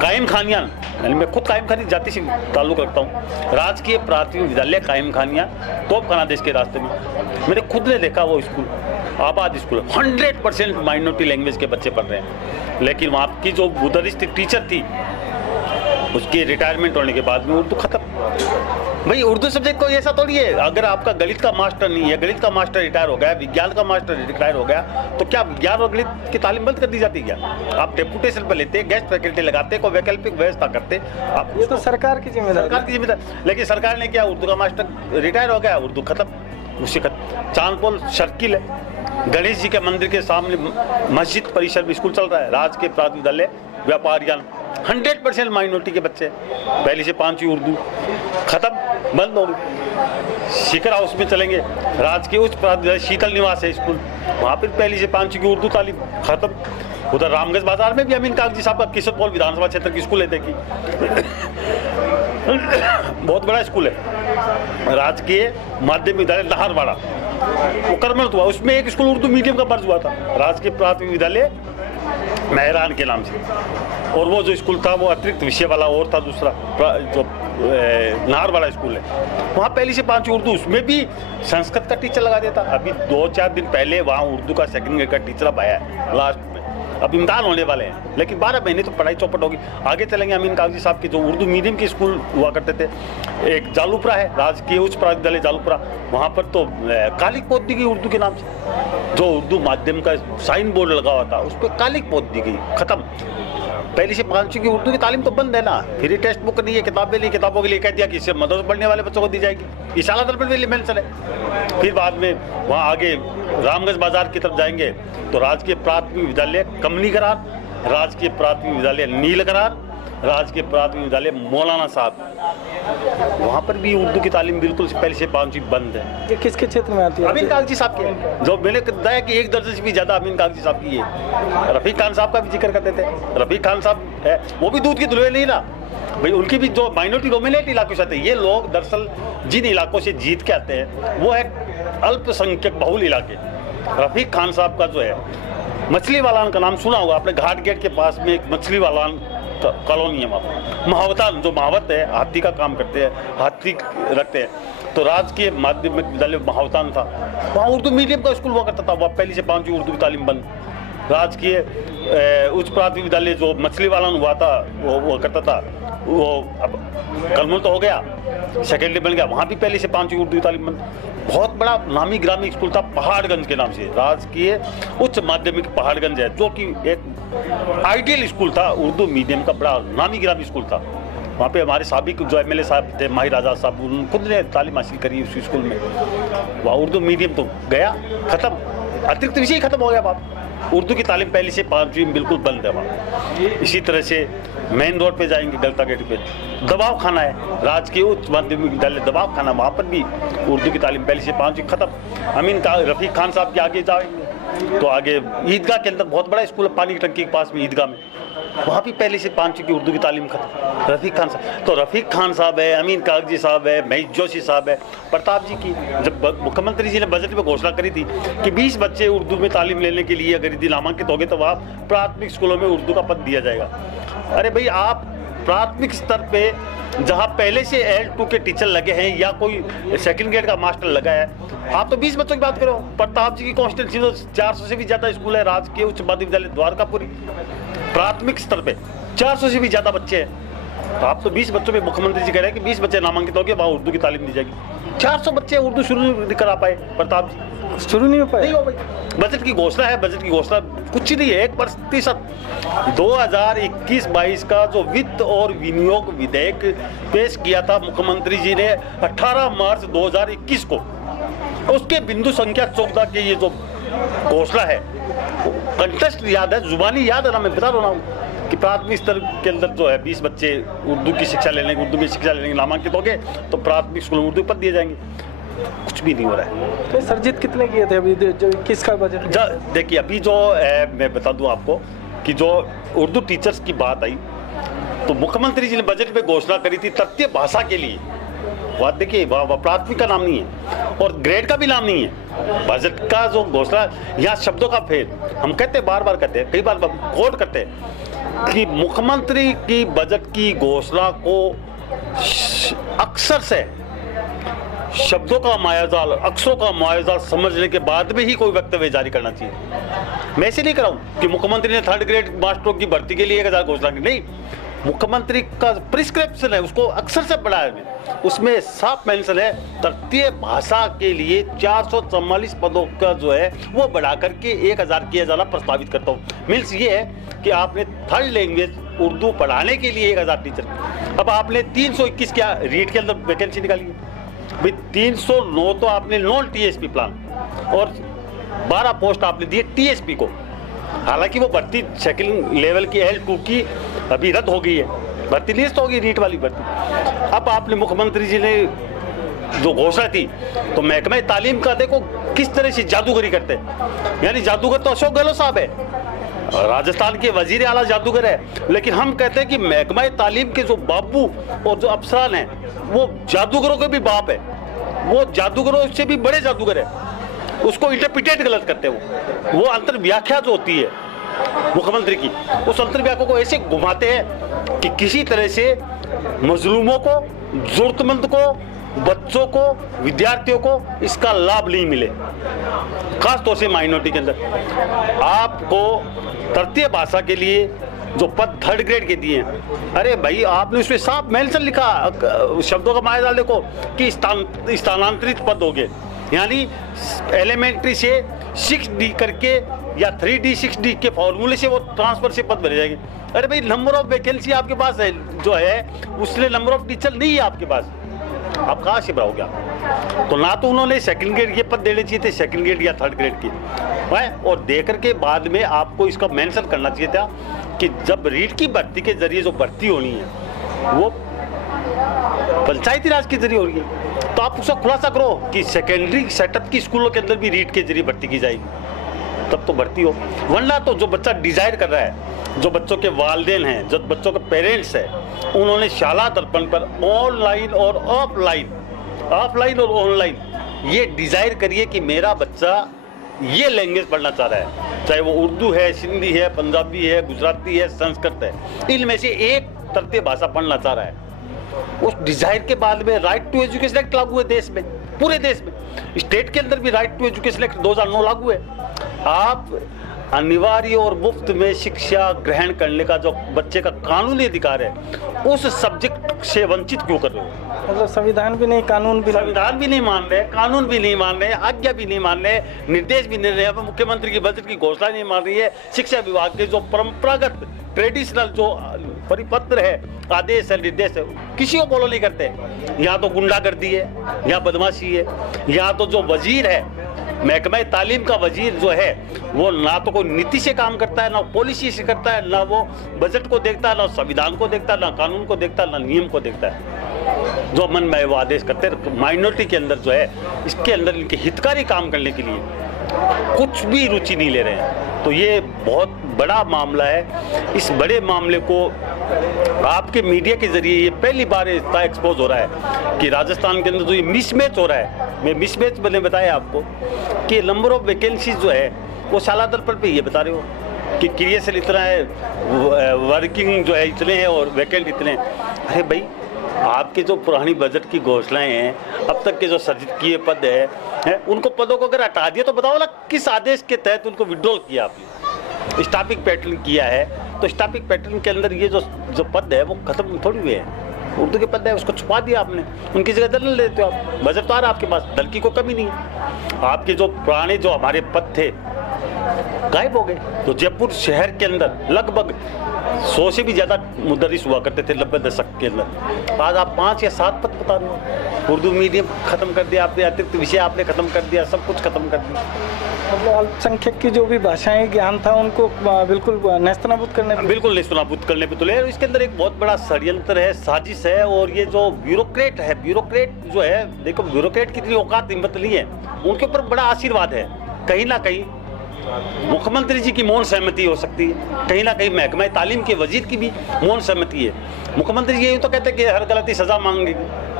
कायम खानियान, यानी मैं खुद कायम खानी जाति से ताल्लुक़ रखता हूँ, राजकीय प्राथमिक विद्यालय कायम खानियान तोपखाना देश के रास्ते में। मैंने खुद ने देखा वो स्कूल, आबाद स्कूल, 100% माइनॉरिटी लैंग्वेज के बच्चे पढ़ रहे हैं। लेकिन वहाँ की जो मुदर्रिस टीचर थी, उसकी रिटायरमेंट होने के बाद में उर्दू खत्म। भाई उर्दू सब्जेक्ट कोई ऐसा थोड़ी है, अगर आपका गणित का मास्टर नहीं है, गणित का मास्टर रिटायर हो गया, विज्ञान का मास्टर रिटायर हो गया, तो क्या विज्ञान और गणित की तालीम बंद कर दी जाती है क्या? आप डेपुटेशन पर लेते, गेस्ट फैकल्टी लगाते, कोई वैकल्पिक व्यवस्था करते। आप ये तो सरकार की जिम्मेदारी। लेकिन सरकार ने क्या, उर्दू का मास्टर रिटायर हो गया, उर्दू खत्म, उसी खत्म। चांदपोल सर्किल है, गणेश जी के मंदिर के सामने मस्जिद परिसर में स्कूल चल रहा है, राजकीय प्राथमिक विद्यालय व्यापारियान, 100% माइनॉरिटी के बच्चे, पहली से 5वीं उर्दू खत्म, बंद हो गई। शिखर हाउस में चलेंगे, राजकीय उच्च प्राथमिक विद्यालय शीतल निवास है स्कूल, वहाँ पर पहली से 5वीं की उर्दू तालीम खत्म। उधर रामगंज बाजार में भी अमीन कागजी साहब का किशोर पॉल विधानसभा क्षेत्र की स्कूल है, देखिए बहुत बड़ा स्कूल है, राजकीय माध्यमिक विद्यालय लहरवाड़ा, वो कर्मल हुआ, उसमें एक स्कूल उर्दू मीडियम का मर्ज हुआ था, राजकीय प्राथमिक विद्यालय मेहरान के नाम से। और वो जो स्कूल था वो अतिरिक्त विषय वाला और था, दूसरा जो नाहर वाला स्कूल है, वहाँ पहली से 5वीं उर्दू, उसमें भी संस्कृत का टीचर लगा देता। अभी 2-4 दिन पहले वहाँ उर्दू का 2nd ग्रेड का टीचर अब आया है लास्ट में, अब इम्तिहान होने वाले हैं, लेकिन 12 महीने तो पढ़ाई चौपट होगी। आगे चलेंगे, अमीन कागजी साहब के जो उर्दू मीडियम के स्कूल हुआ करते थे, एक जालूपुरा है, राजकीय उच्च प्राथमिक विद्यालय जालूपुरा, वहाँ पर तो कालिक पोत दी गई उर्दू के नाम से। जो उर्दू माध्यम का साइन बोर्ड लगा हुआ था, उस पर कालिक पोत दी गई, खत्म। पहली से 5वीं की उर्दू की तालीम तो बंद है ना, फ्री टेक्स्ट बुक नहीं है, किताबें नहीं, किताबों के लिए कह दिया कि इससे मदरसे पढ़ने वाले बच्चों को दी जाएगी, इशारा दर्पण के लिए मेंशन है। फिर बाद में वहाँ आगे रामगंज बाजार की तरफ जाएंगे तो राजकीय प्राथमिक विद्यालय कमनी करार, राजकीय प्राथमिक विद्यालय नील करार, राजकीय प्राथमिक विद्यालय मौलाना साहब, वहाँ पर भी उर्दू की तालीम बिल्कुल पहले से 5वीं बंद है। ये किसके क्षेत्र में आती है? अमीन कागजी साहब के, जो मैंने बताया कि 1 दर्जन से भी ज़्यादा अमीन कागजी साहब की है। रफ़ीक खान साहब का भी जिक्र करते थे, रफ़ीक खान साहब है, वो भी दूध की धुलवे नहीं ना भाई, उनकी भी जो माइनॉरिटी डोमिनेट इलाकों से आते हैं। ये लोग दरअसल जिन इलाकों से जीत के आते हैं वो है अल्पसंख्यक बहुल इलाके। रफ़ीक खान साहब का जो है, मछली वालान का नाम सुना होगा आपने, घाट गेट के पास में एक मछली वालान कॉलोनी है, वहाँ महावतान, जो महावत है, हाथी का काम करते हैं, हाथी रखते हैं, तो राजकीय माध्यमिक विद्यालय महावतान था, वहाँ उर्दू मीडियम का स्कूल हुआ करता था, वहाँ पहली से 5वीं उर्दू की तालीम बंद। राजकीय उच्च प्राथमिक विद्यालय जो मछली वालान हुआ था वो करता था, वो अब कलमुल तो हो गया, सेकेंडरी बन गया, वहाँ भी पहले से 5वीं उर्दू की तालीम बंद। बहुत बड़ा नामी ग्रामी स्कूल था पहाड़गंज के नाम से, राजकीय उच्च माध्यमिक पहाड़गंज है, जो कि एक आइडियल स्कूल था, उर्दू मीडियम का बड़ा नामी ग्रामी स्कूल था। वहाँ पे हमारे साबिक जो MLA साहब थे, माहिर आज़ाद साहब, उन्होंने खुद ने तालीम हासिल करी उस स्कूल में। वहाँ उर्दू मीडियम तो गया, खत्म, अतिरिक्त विषय खत्म हो गया बाप। उर्दू की तालीम पहली से 5वीं में बिल्कुल बंद है वहाँ। इसी तरह से मेन रोड पे जाएंगे गलता गेट पे दबाव खाना है, राजकीय उच्च माध्यमिक विद्यालय दबाव खाना, वहाँ पर भी उर्दू की तालीम पहली से 5वीं खत्म। अमीन का रफ़ीक खान साहब के आगे जाएंगे तो आगे ईदगाह के अंदर बहुत बड़ा स्कूल है, पानी की टंकी के पास में ईदगाह में, वहाँ भी पहले से 5वीं की उर्दू की तालीम खत्म। रफ़ीक खान साहब, तो रफ़ीक खान साहब है, अमीन कागजी साहब है, महेश जोशी साहब है, प्रताप जी की जब मुख्यमंत्री जी ने बजट में घोषणा करी थी कि 20 बच्चे उर्दू में तालीम लेने के लिए अगर यदि नामांकित हो गए तो वहाँ प्राथमिक स्कूलों में उर्दू का पद दिया जाएगा। अरे भाई, आप प्राथमिक स्तर पे जहाँ पहले से L2 के टीचर लगे हैं या कोई सेकंड ग्रेड का मास्टर लगा है, आप तो 20 बच्चों की बात करो। प्रताप जी की कॉन्स्टिट्यूंसी तो 400 से भी ज़्यादा स्कूल है, राजकीय उच्च माध्यमिक विद्यालय द्वारकापुरी, प्राथमिक स्तर पे 400 से भी ज़्यादा बच्चे हैं। तो आप तो 20 बच्चों में मुख्यमंत्री जी कह रहे हैं कि 20 बच्चे नामांकित हो गए, वहाँ उर्दू की तालीम दी जाएगी। 400 बच्चे उर्दू शुरू नहीं करा पाए प्रताप जी, शुरू नहीं हो पाया। नहीं हो भाई। बजट की घोषणा है, बजट की घोषणा कुछ नहीं है, 1% 2021-22 का जो वित्त और विनियोग विधेयक पेश किया था मुख्यमंत्री जी ने 18 मार्च 2021 को, उसके बिंदु संख्या 14 की ये जो घोषणा है, कंटेस्ट याद है, जुबानी याद है ना, मैं बता रहा हूँ कि प्राथमिक स्तर के अंदर जो है 20 बच्चे उर्दू की शिक्षा लेने, उर्दू में शिक्षा लेने नामांकित हो गए तो प्राथमिक स्कूल में उर्दू पद दिए जाएंगे। कुछ भी नहीं हो रहा है। तो सर्जित कितने किए थे अभी जो किसका बजट? देखिए अभी जो मैं बता दूं आपको कि जो उर्दू टीचर्स की बात आई तो मुख्यमंत्री जी ने बजट में घोषणा करी थी तृतीय भाषा के लिए। बात देखिए, प्राथमिक का नाम नहीं है और ग्रेड का भी नाम नहीं है। बजट का जो घोषणा, यहाँ शब्दों का फेर, हम कहते हैं, बार बार कहते हैं, कई बार कोट करते हैं कि मुख्यमंत्री की बजट की घोषणा को अक्सर से शब्दों का मायाजाल, अक्षरों का मायाजाल समझने के बाद में ही कोई वक्तव्य जारी करना चाहिए। मैं ऐसे नहीं कर रहा हूँ कि मुख्यमंत्री ने 3rd ग्रेड मास्टरों की भर्ती के लिए 1000 घोषणा की, नहीं, मुख्यमंत्री का प्रिस्क्रिप्शन है, उसको अक्सर से पढ़ा है, उसमें साफ मेंशन है तृतीय भाषा के लिए 444 पदों का जो है वो बढ़ा करके 1000 किया जाना प्रस्तावित करता हूँ। मीन्स ये है कि आपने 3rd लैंग्वेज उर्दू पढ़ाने के लिए 1000 टीचर, अब आपने 321 क्या रीट के अंदर वैकेंसी निकाली है भाई, 309 तो आपने नॉन TSP प्लान और 12 पोस्ट आपने दिए TSP को। हालांकि वो भर्ती सेकंड लेवल की L2 की अभी रद्द हो गई है, भर्ती लिस्ट होगी रीट वाली भर्ती। अब आपने मुख्यमंत्री जी ने जो घोषणा थी तो महकमा तालीम का देखो किस तरह से जादूगरी करते हैं, यानी जादूगर तो अशोक गहलोत साहब है, राजस्थान के वजीर आला जादूगर है, लेकिन हम कहते हैं कि महकमा तालीम के जो बाबू और जो अफसरान हैं वो जादूगरों के भी बाप है, वो जादूगरों से भी बड़े जादूगर है, उसको इंटरप्रिटेट गलत करते हैं। वो अंतर व्याख्या जो होती है मुख्यमंत्री की, उस अंतर व्याख्या को ऐसे घुमाते हैं कि किसी तरह से मजलूमों को, जरूरतमंद को, बच्चों को, विद्यार्थियों को इसका लाभ नहीं मिले, खास तौर से माइनॉरिटी के अंदर। आपको तृतीय भाषा के लिए जो पद 3rd ग्रेड के दिए हैं, अरे भाई आपने उसमें साफ मेंशन लिखा, शब्दों का मायाजाल देखो कि स्थानांतरित पद हो गए, यानी एलिमेंट्री से 6D करके या 3D 6D के फॉर्मूले से वो ट्रांसफर से पद भरे जाएंगे। अरे भाई, नंबर ऑफ वैकेंसी आपके पास है जो है, उसने नंबर ऑफ टीचर नहीं है आपके पास, आप कहाँ से भराओगे आप? तो ना तो उन्होंने 2nd ग्रेड के पद देने चाहिए थे, 2nd ग्रेड या 3rd ग्रेड के, और दे करके बाद में आपको इसका मेंशन करना चाहिए था कि जब रीट की भर्ती के जरिए जो भर्ती होनी है वो पंचायती राज के जरिए हो रही है, तो आप उसका खुलासा करो कि सेकेंडरी सेटअप की स्कूलों के अंदर भी रीट के जरिए भर्ती की जाएगी, तब तो भर्ती हो। वरना तो जो बच्चा डिजायर कर रहा है, जो बच्चों के वालिदैन हैं, जो बच्चों के पेरेंट्स हैं, उन्होंने शाला दर्पण पर ऑनलाइन और ऑफलाइन और ऑनलाइन ये डिजायर करिए कि मेरा बच्चा ये लैंग्वेज पढ़ना चाह रहा है, चाहे वो उर्दू है, सिंधी है, पंजाबी है, गुजराती है, संस्कृत है, इनमें से एक तृतीय भाषा पढ़ना चाह रहा है। उस डिजायर के बाद में राइट टू एजुकेशन एक्ट लागू है देश में, पूरे देश में। स्टेट के अंदर भी राइट टू एजुकेशन एक्ट 2009 लागू है। आप अनिवार्य और मुफ्त में शिक्षा ग्रहण करने का जो बच्चे का कानूनी अधिकार है, उस सब्जेक्ट से वंचित क्यों कर रहे हो? मतलब संविधान भी नहीं, कानून भी नहीं मान रहे, कानून भी नहीं मान रहे, आज्ञा भी नहीं मान रहे, निर्देश भी नहीं रहे, मुख्यमंत्री की बजट की घोषणा नहीं मान रही है। शिक्षा विभाग के जो परंपरागत ट्रेडिशनल जो परिपत्र है, आदेश है, निर्देश है, किसी को फॉलो नहीं करते। यहाँ तो गुंडागर्दी है, यहाँ बदमाशी है, यहाँ तो जो वजीर है महकमा तालीम का वजीर जो है वो ना तो कोई नीति से काम करता है, ना पॉलिसी से करता है, ना वो बजट को देखता है, ना संविधान को देखता है, ना कानून को देखता है, ना नियम को देखता है। जो मन में वो आदेश करते हैं माइनॉरिटी के अंदर जो है, इसके अंदर इनके हितकारी काम करने के लिए कुछ भी रुचि नहीं ले रहे हैं। तो ये बहुत बड़ा मामला है। इस बड़े मामले को आपके मीडिया के जरिए ये पहली बार इतना एक्सपोज हो रहा है कि राजस्थान के अंदर जो ये मिसमैच हो रहा है, मैं मिसमैच मैंने बताया आपको कि नंबर ऑफ वैकेंसीज जो है वो सालाना पर पे ये बता रहे हो कि क्रियाशील इतना है, वर्किंग जो है इतने हैं और वैकेंट इतने हैं। अरे भाई, आपके जो पुरानी बजट की घोषणाएं हैं, अब तक के जो सर्जित किए पद है उनको पदों को अगर हटा दिया तो बताओ ना किस आदेश के तहत उनको विड्रॉल किया आपने। स्टाफिंग पैटर्न किया है तो स्टाफिंग पैटर्न के अंदर ये जो पद है वो खत्म थोड़ी हुए हैं। उर्दू के पद है उसको छुपा दिया आपने, उनकी जगह दल ले लेते हो आप। बजट तो आ रहा है आपके पास, दल की कोई कमी नहीं है। आपके जो पुराने जो हमारे पद थे गायब हो गए। तो जयपुर शहर के अंदर लगभग 100 से भी ज़्यादा मुदर्रिस हुआ करते थे 90 दशक के अंदर। आज आप 5 या 7 पद बता रहे हो। उर्दू मीडियम खत्म कर दिया आपने, अतिरिक्त विषय आपने खत्म कर दिया, सब कुछ खत्म कर दिया। मतलब अल्पसंख्यक की जो भी भाषाएं ज्ञान था उनको बिल्कुल नेस्तनाबूद करने पे, बिल्कुल नेस्तनाबूद करने पे तुले। इसके अंदर एक बहुत बड़ा षड्यंत्र है, साजिश है। और ये जो ब्यूरोक्रेट है, ब्यूरोक्रेट जो है, देखो ब्यूरोक्रेट की इतनी औकात हिम्मत नहीं है, उनके ऊपर बड़ा आशीर्वाद है। कहीं ना कहीं मुख्यमंत्री जी की मौन सहमति हो सकती है, कहीं ना कहीं महकमा तालीम के वजीर की भी मौन सहमति है। मुख्यमंत्री जी ये तो कहते हैं कि हर गलती सजा मांगेगी,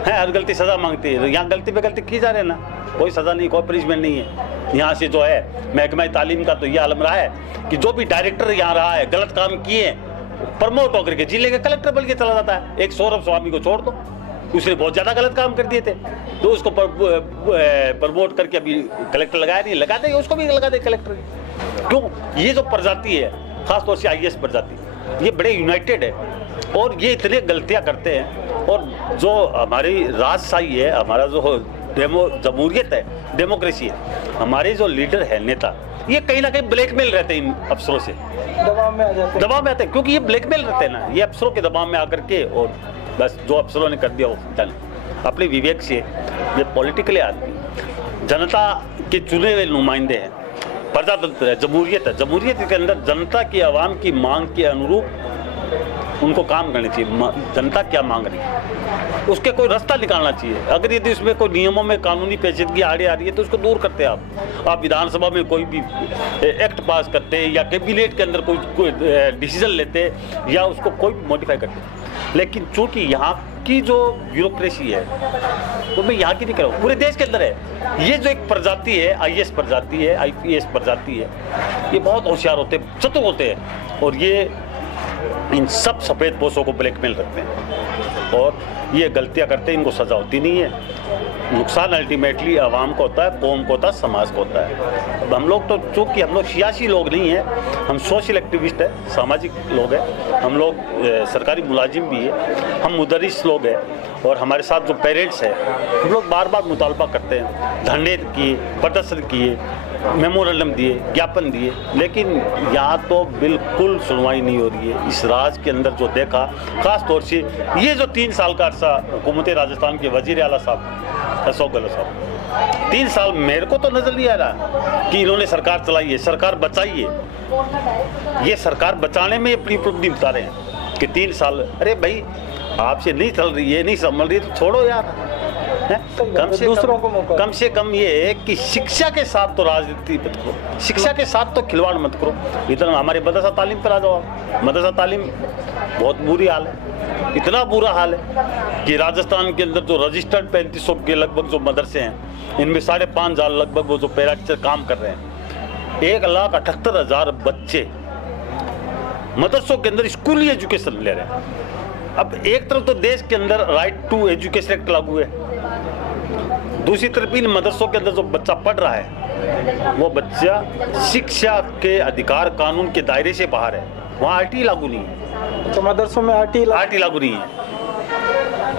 है हर गलती सजा मांगती है। यहाँ गलती पे गलती की जा रहे हैं ना, कोई सजा नहीं, कोई पनिशमेंट नहीं है। यहाँ से जो है महकमा तालीम का तो ये आलम रहा है कि जो भी डायरेक्टर यहाँ रहा है गलत काम किए प्रमोट होकर के जिले के कलेक्टर बन के चला जाता है। एक सौरभ स्वामी को छोड़ दो, उसने बहुत ज़्यादा गलत काम कर दिए थे तो उसको प्रमोट करके अभी कलेक्टर लगाया नहीं, लगा दे उसको भी लगा दे कलेक्टर। क्यों? ये जो प्रजाति है, खासतौर से IAS प्रजाति, ये बड़े यूनाइटेड है और ये इतने गलतियां करते हैं। और जो हमारी राजशाही है, हमारा जो जमहूरियत है, डेमोक्रेसी है, हमारे जो लीडर है, नेता, ये कहीं ना कहीं ब्लैकमेल रहते हैं इन अफसरों से, दबाव में आ जाते हैं। दबाव में आते हैं क्योंकि ये ब्लैकमेल रहते हैं ना, ये अफसरों के दबाव में आकर के, और बस जो अफसरों ने कर दिया वो डन। अपने विवेक से ये पॉलिटिकली आदमी जनता के चुने हुए नुमाइंदे हैं, प्रजातंत्र है, जमहूरियत है। जमहूरियत के अंदर जनता की, आवाम की मांग के अनुरूप उनको काम करना चाहिए। जनता क्या मांग रही है उसके कोई रास्ता निकालना चाहिए। अगर यदि उसमें कोई नियमों में कानूनी पेचीदगी आड़े आ रही है तो उसको दूर करते हैं आप विधानसभा में कोई भी एक्ट पास करते या कैबिनेट के अंदर कोई डिसीजन लेते या उसको कोई भी मॉडिफाई करते। लेकिन चूंकि यहाँ की जो ब्यूरोक्रेसी है तो मैं यहाँ की नहीं कह रहा हूँ, पूरे देश के अंदर है। ये जो एक प्रजाति है, IAS प्रजाति है, IPS प्रजाति है, ये बहुत होशियार होते हैं, चतुर होते हैं और ये इन सब सफ़ेद पोशों को ब्लैकमेल रखते हैं और ये गलतियां करते हैं, इनको सज़ा होती नहीं है। नुकसान अल्टीमेटली आवाम को होता है, कौम को होता है, समाज को होता है। अब हम लोग तो चूँकि हम लोग सियासी लोग नहीं हैं, हम सोशल एक्टिविस्ट हैं, सामाजिक लोग हैं, हम लोग सरकारी मुलाजिम भी है, हम मुदर्रिस लोग हैं और हमारे साथ जो पेरेंट्स हैं, हम लोग बार बार मुतालबा करते हैं, धरने किए, प्रदर्शन किए, मेमोरेंडम दिए, ज्ञापन दिए, लेकिन यहाँ तो बिल्कुल सुनवाई नहीं हो रही है। इस राज के अंदर जो देखा, खास तौर से ये जो 3 साल का अरसा हुकूमत राजस्थान के वजीर आला साहब अशोक गहलोत साहब, 3 साल मेरे को तो नजर नहीं आ रहा कि इन्होंने सरकार चलाई है, सरकार बचाई है। ये सरकार बचाने में अपनी उपलब्धि बता रहे हैं कि 3 साल। अरे भाई, आपसे नहीं चल रही है, नहीं संभल रही है तो छोड़ो यार। कम से कम ये है कि शिक्षा के साथ तो राजनीति मत करो, शिक्षा के साथ तो खिलवाड़ मत करो। इधर हमारे मदरसा तालीम पर आ जाओ। मदरसा तालीम बहुत बुरी हाल है, इतना बुरा हाल है कि राजस्थान के अंदर जो रजिस्टर्ड 3500 के लगभग जो मदरसे हैं, इनमें 5,500 लगभग वो जो पैरा टीचर काम कर रहे हैं। 1,78,000 बच्चे मदरसों के अंदर स्कूली एजुकेशन ले रहे हैं। अब एक तरफ तो देश के अंदर राइट टू एजुकेशन एक्ट लागू है, दूसरी तरफ इन मदरसों के अंदर जो बच्चा पढ़ रहा है वो बच्चा शिक्षा के अधिकार कानून के दायरे से बाहर है। वहाँ RT लागू नहीं है। तो मदरसों में RT लागू नहीं है,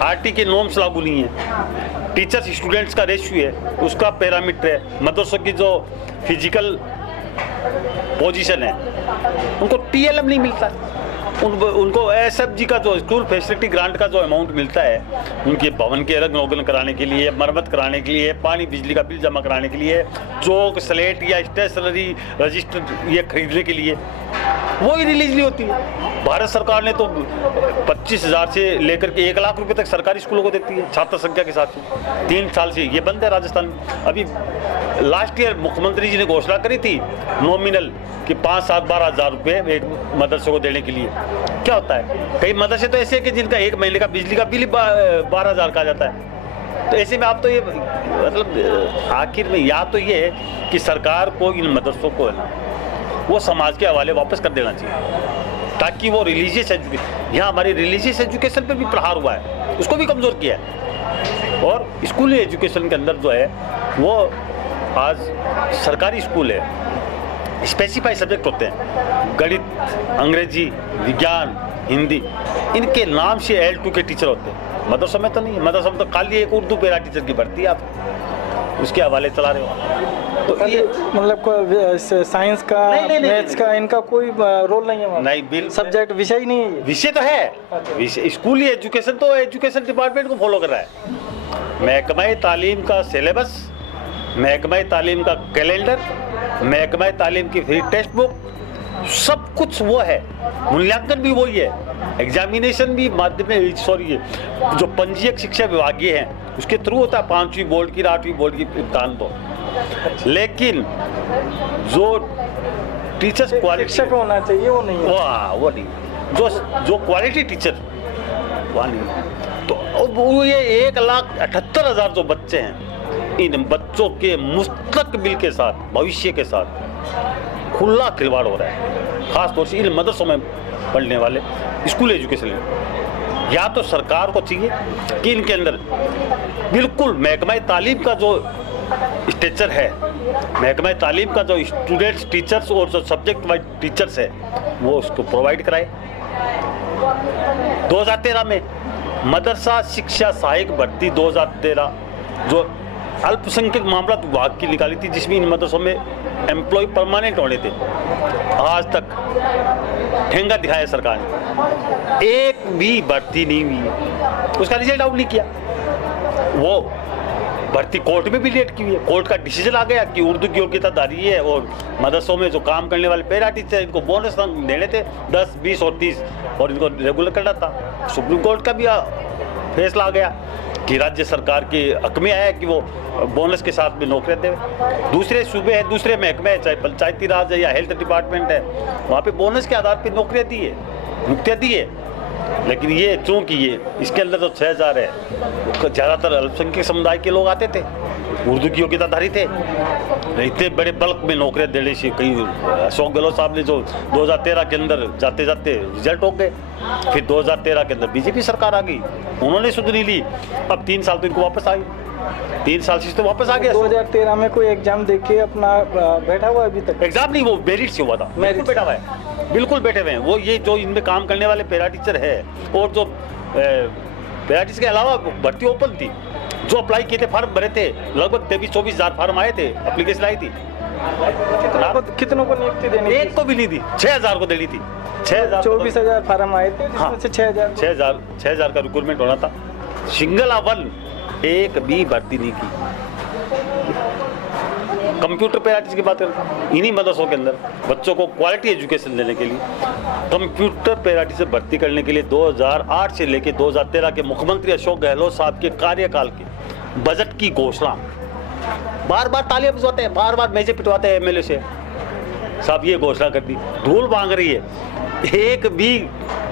RT के नॉर्म्स लागू नहीं है। टीचर्स स्टूडेंट्स का रेशियो है, उसका पैरामीटर है। मदरसों की जो फिजिकल पोजीशन है, उनको TLM नहीं मिलता। उनको एसएफजी का जो स्कूल फैसिलिटी ग्रांट का जो अमाउंट मिलता है, उनके भवन के रंग कराने के लिए, मरम्मत कराने के लिए, पानी बिजली का बिल जमा कराने के लिए, चौक स्लेट या स्टेशनरी रजिस्टर ये खरीदने के लिए, वो ही रिलीज नहीं होती है। भारत सरकार ने तो 25,000 से लेकर के 1 लाख रुपए तक सरकारी स्कूलों को देती है छात्र संख्या के साथ। 3 साल से ये बंद है राजस्थान में। अभी लास्ट ईयर मुख्यमंत्री जी ने घोषणा करी थी नॉमिनल कि 5-7-12,000 रुपये एक मदरसे को देने के लिए। क्या होता है, कई मदरसे तो ऐसे हैं कि जिनका 1 महीने का बिजली का बिल 12,000 का जाता है। तो ऐसे में आप तो ये मतलब आखिर में या तो ये है कि सरकार को इन मदरसों को है ना वो समाज के हवाले वापस कर देना चाहिए, ताकि वो रिलीजियस एजुकेशन, यहाँ हमारी रिलीजियस एजुकेशन पर भी प्रहार हुआ है, उसको भी कमज़ोर किया है। और स्कूली एजुकेशन के अंदर जो है वो आज सरकारी स्कूल है, स्पेसिफाई सब्जेक्ट होते हैं, गणित, अंग्रेजी, विज्ञान, हिंदी, इनके नाम से L2 के टीचर होते हैं। मदरसों में तो नहीं है, मदरसों में तो खाली एक उर्दू पैरा टीचर की भर्ती है, आप उसके हवाले चला रहे हो। तो ये मतलब साइंस का, मैथ्स का, इनका कोई रोल नहीं है? नहीं, बिल सब्जेक्ट विषय ही नहीं है। विषय तो है, स्कूली एजुकेशन तो एजुकेशन डिपार्टमेंट को फॉलो कर रहा है। महकमा तालीम का सिलेबस, महकमा तालीम का कैलेंडर, महकमा तालीम की फ्री टेक्स्ट बुक, सब कुछ वो है, मूल्यांकन भी वही है, एग्जामिनेशन भी माध्यमिक जो पंजीयक शिक्षा विभागीय हैं उसके थ्रू होता है, 5वीं बोर्ड की, 8वीं बोर्ड की इम्तहान तो। लेकिन जो टीचर्स क्वालिटी शिक्षक होना चाहिए वो नहीं है, वो नहीं, जो क्वालिटी टीचर वह नहीं। तो वो ये 1,78,000 जो बच्चे हैं, इन बच्चों के मुस्तकबिल के साथ, भविष्य के साथ खुला खिलवाड़ हो रहा है, खास तौर से इन मदरसों में पढ़ने वाले स्कूल एजुकेशन में। या तो सरकार को चाहिए कि इनके अंदर बिल्कुल महकमा तालीम का जो स्ट्रक्चर है, महकमा तालीम का जो स्टूडेंट्स, टीचर्स और जो सब्जेक्ट वाइज टीचर्स है वो उसको प्रोवाइड कराए। 2013 में मदरसा शिक्षा सहायक भर्ती 2013 जो अल्पसंख्यक मामला विभाग की निकाली थी, जिसमें इन मदरसों में एम्प्लॉय परमानेंट होने थे, आज तक ठेंगा दिखाया सरकार ने, एक भी भर्ती नहीं हुई, उसका रिजल्ट आउट नहीं किया। वो भर्ती कोर्ट में भी लेट की हुई है, कोर्ट का डिसीजन आ गया कि उर्दू की योग्यताधारी है और मदरसों में जो काम करने वाले पैरा टीचर इनको बोनस देने थे 10, 20 और 30 और इनको रेगुलर करना था। सुप्रीम कोर्ट का भी फैसला आ गया कि राज्य सरकार के हक में आया कि वो बोनस के साथ में नौकरियां दे। दूसरे सूबे हैं, दूसरे महकमे हैं, चाहे पंचायती राज है या हेल्थ डिपार्टमेंट है, वहाँ पे बोनस के आधार पर नौकरियां दी है, नियुक्तियाँ दी है। लेकिन ये चूँकि ये इसके अंदर जो 6,000 है ज़्यादातर अल्पसंख्यक समुदाय के लोग आते थे, उर्दू की योग्यताधारी थे, इतने बड़े बल्क में नौकरियां देने से कई अशोक गहलोत साहब ने जो 2013 के अंदर जाते जाते रिजल्ट हो गए। फिर 2013 के अंदर बीजेपी सरकार आ गई, उन्होंने सुध नहीं ली, अब 3 साल तो इनको वापस आई, 3 साल से तो वापस आ गया। 2013 में कोई एग्जाम दे के अपना बैठा हुआ अभी तक? एग्जाम नहीं, वो मेरिट से हुआ था, मेरिट बैठा हुआ है, बिल्कुल बैठे हुए हैं। वो ये जो इनमें काम करने वाले पैरा टीचर है और जो पैरा टीचर के अलावा भर्ती ओपन थी, जो अप्लाई किए थे, फार्म भरे थे, लगभग 23-24 हज़ार फार्म आए थे, एप्लीकेशन आई थी। कितनों को नियुक्ति देनी? एक को भी नहीं दी, 6,000 को देनी थी। 6,000 24,000 फार्म आए थे, जिसमें से 6,000 का रिक्रूटमेंट होना था। सिंगल अवन एक भी भर्ती नहीं की। कंप्यूटर पैराटिस की बात करें, इन्हीं मदरसों के अंदर बच्चों को क्वालिटी एजुकेशन देने के लिए कंप्यूटर पैराटिस से भर्ती करने के लिए 2008 से लेकर 2013 के मुख्यमंत्री अशोक गहलोत साहब के कार्यकाल के बजट की घोषणा, बार बार तालियां बजवाते हैं, बार बार मेजे पिटवाते हैं एमएलए से, साहब ये घोषणा कर दी, धूल मांग रही है। एक भी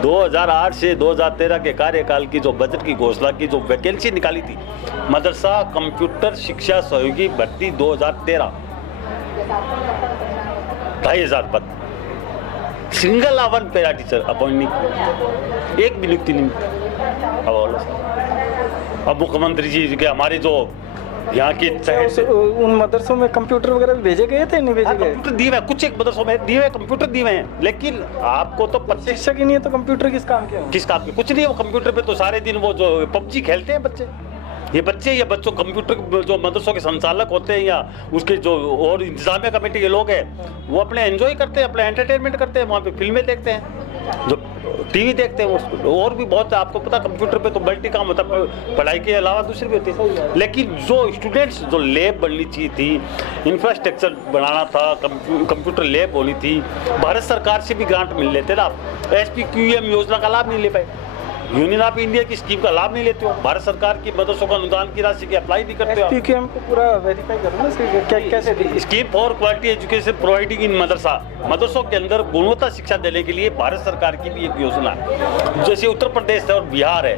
2008 से 2013 के कार्यकाल की जो बजट की घोषणा की जो वैकेंसी निकाली थी, मदरसा कंप्यूटर शिक्षा सहयोगी भर्ती 2013, 2,500 पद, single even para teacher appoint नहीं, एक भी नियुक्ति नहीं। अब मुख्यमंत्री जी के हमारे जो यहाँ के उन मदरसों में कंप्यूटर वगैरह भेजे गए थे, नहीं भेजे गए? कंप्यूटर दिए हुए, कुछ एक मदरसों में दिए हुए कंप्यूटर दिए हुए हैं, लेकिन आपको तो शिक्षक ही नहीं है तो कंप्यूटर किस काम के? किस काम के? कुछ नहीं है, वो कंप्यूटर पे तो सारे दिन वो जो PUBG खेलते हैं बच्चे, ये बच्चे या बच्चों कंप्यूटर जो मदरसों के संचालक होते हैं या उसके जो और इंतजामिया कमेटी के लोग हैं, वो अपने एंजॉय करते हैं, अपने एंटरटेनमेंट करते हैं, वहाँ पे फिल्में देखते हैं, जो टीवी देखते हैं। और भी बहुत, आपको पता कंप्यूटर पे तो मल्टी काम होता है, पढ़ाई के अलावा दूसरी भी होती है। लेकिन जो स्टूडेंट्स, जो लैब बननी चाहिए थी, इंफ्रास्ट्रक्चर बनाना था, कंप्यूटर लैब होनी थी, भारत सरकार से भी ग्रांट मिल लेते ना आप। SPQM योजना का लाभ नहीं ले पाए, यूनियन ऑफ इंडिया की स्कीम का लाभ नहीं लेते हो, भारत सरकार की मदरसों का अनुदान की राशि की अप्लाई नहीं करते हो। SPQM को पूरा वेरीफाई करो ना, कैसे the scheme for quality education providing in मदरसा, मदरसों के अंदर गुणवत्ता शिक्षा देने के लिए भारत सरकार की भी एक योजना है। जैसे उत्तर प्रदेश है और बिहार है,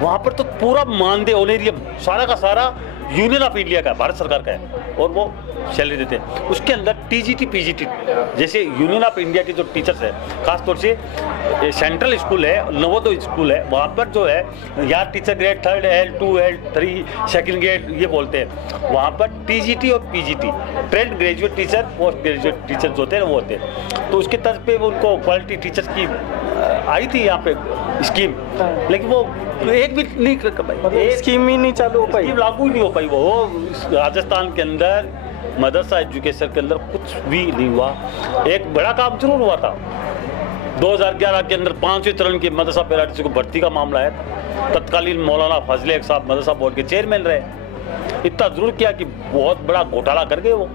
वहाँ पर तो पूरा मानदेय ऑनरेरियम सारा का सारा यूनियन ऑफ इंडिया का, भारत सरकार का है, और वो सैलरी देते हैं। उसके अंदर TGT PGT, जैसे यूनियन ऑफ इंडिया के जो टीचर्स है, खासतौर से सेंट्रल स्कूल है, नवोदय स्कूल है, वहाँ पर जो है या teacher grade 3rd L2 L3 second grade ये बोलते हैं, वहाँ पर TGT और PGT trained graduate teacher, post graduate teacher जो होते हैं वो होते हैं। तो उसके तर्ज पे उनको क्वालिटी टीचर्स की आई थी यहाँ पे स्कीम, लेकिन वो एक भी नहीं कर पाई, स्कीम ही नहीं चालू हो पाई, स्कीम लागू ही नहीं हो पाई। वो राजस्थान के अंदर मदरसा एजुकेशन के अंदर कुछ भी नहीं हुआ। एक बड़ा काम जरूर हुआ था, 2011 के अंदर 5वें चरण की मदरसा पैराटिस्ट को भर्ती का मामला है, तत्कालीन मौलाना फजले हक साहब मदरसा बोर्ड के चेयरमैन रहे, इतना जरूर किया कि बहुत बड़ा घोटाला कर गए वो।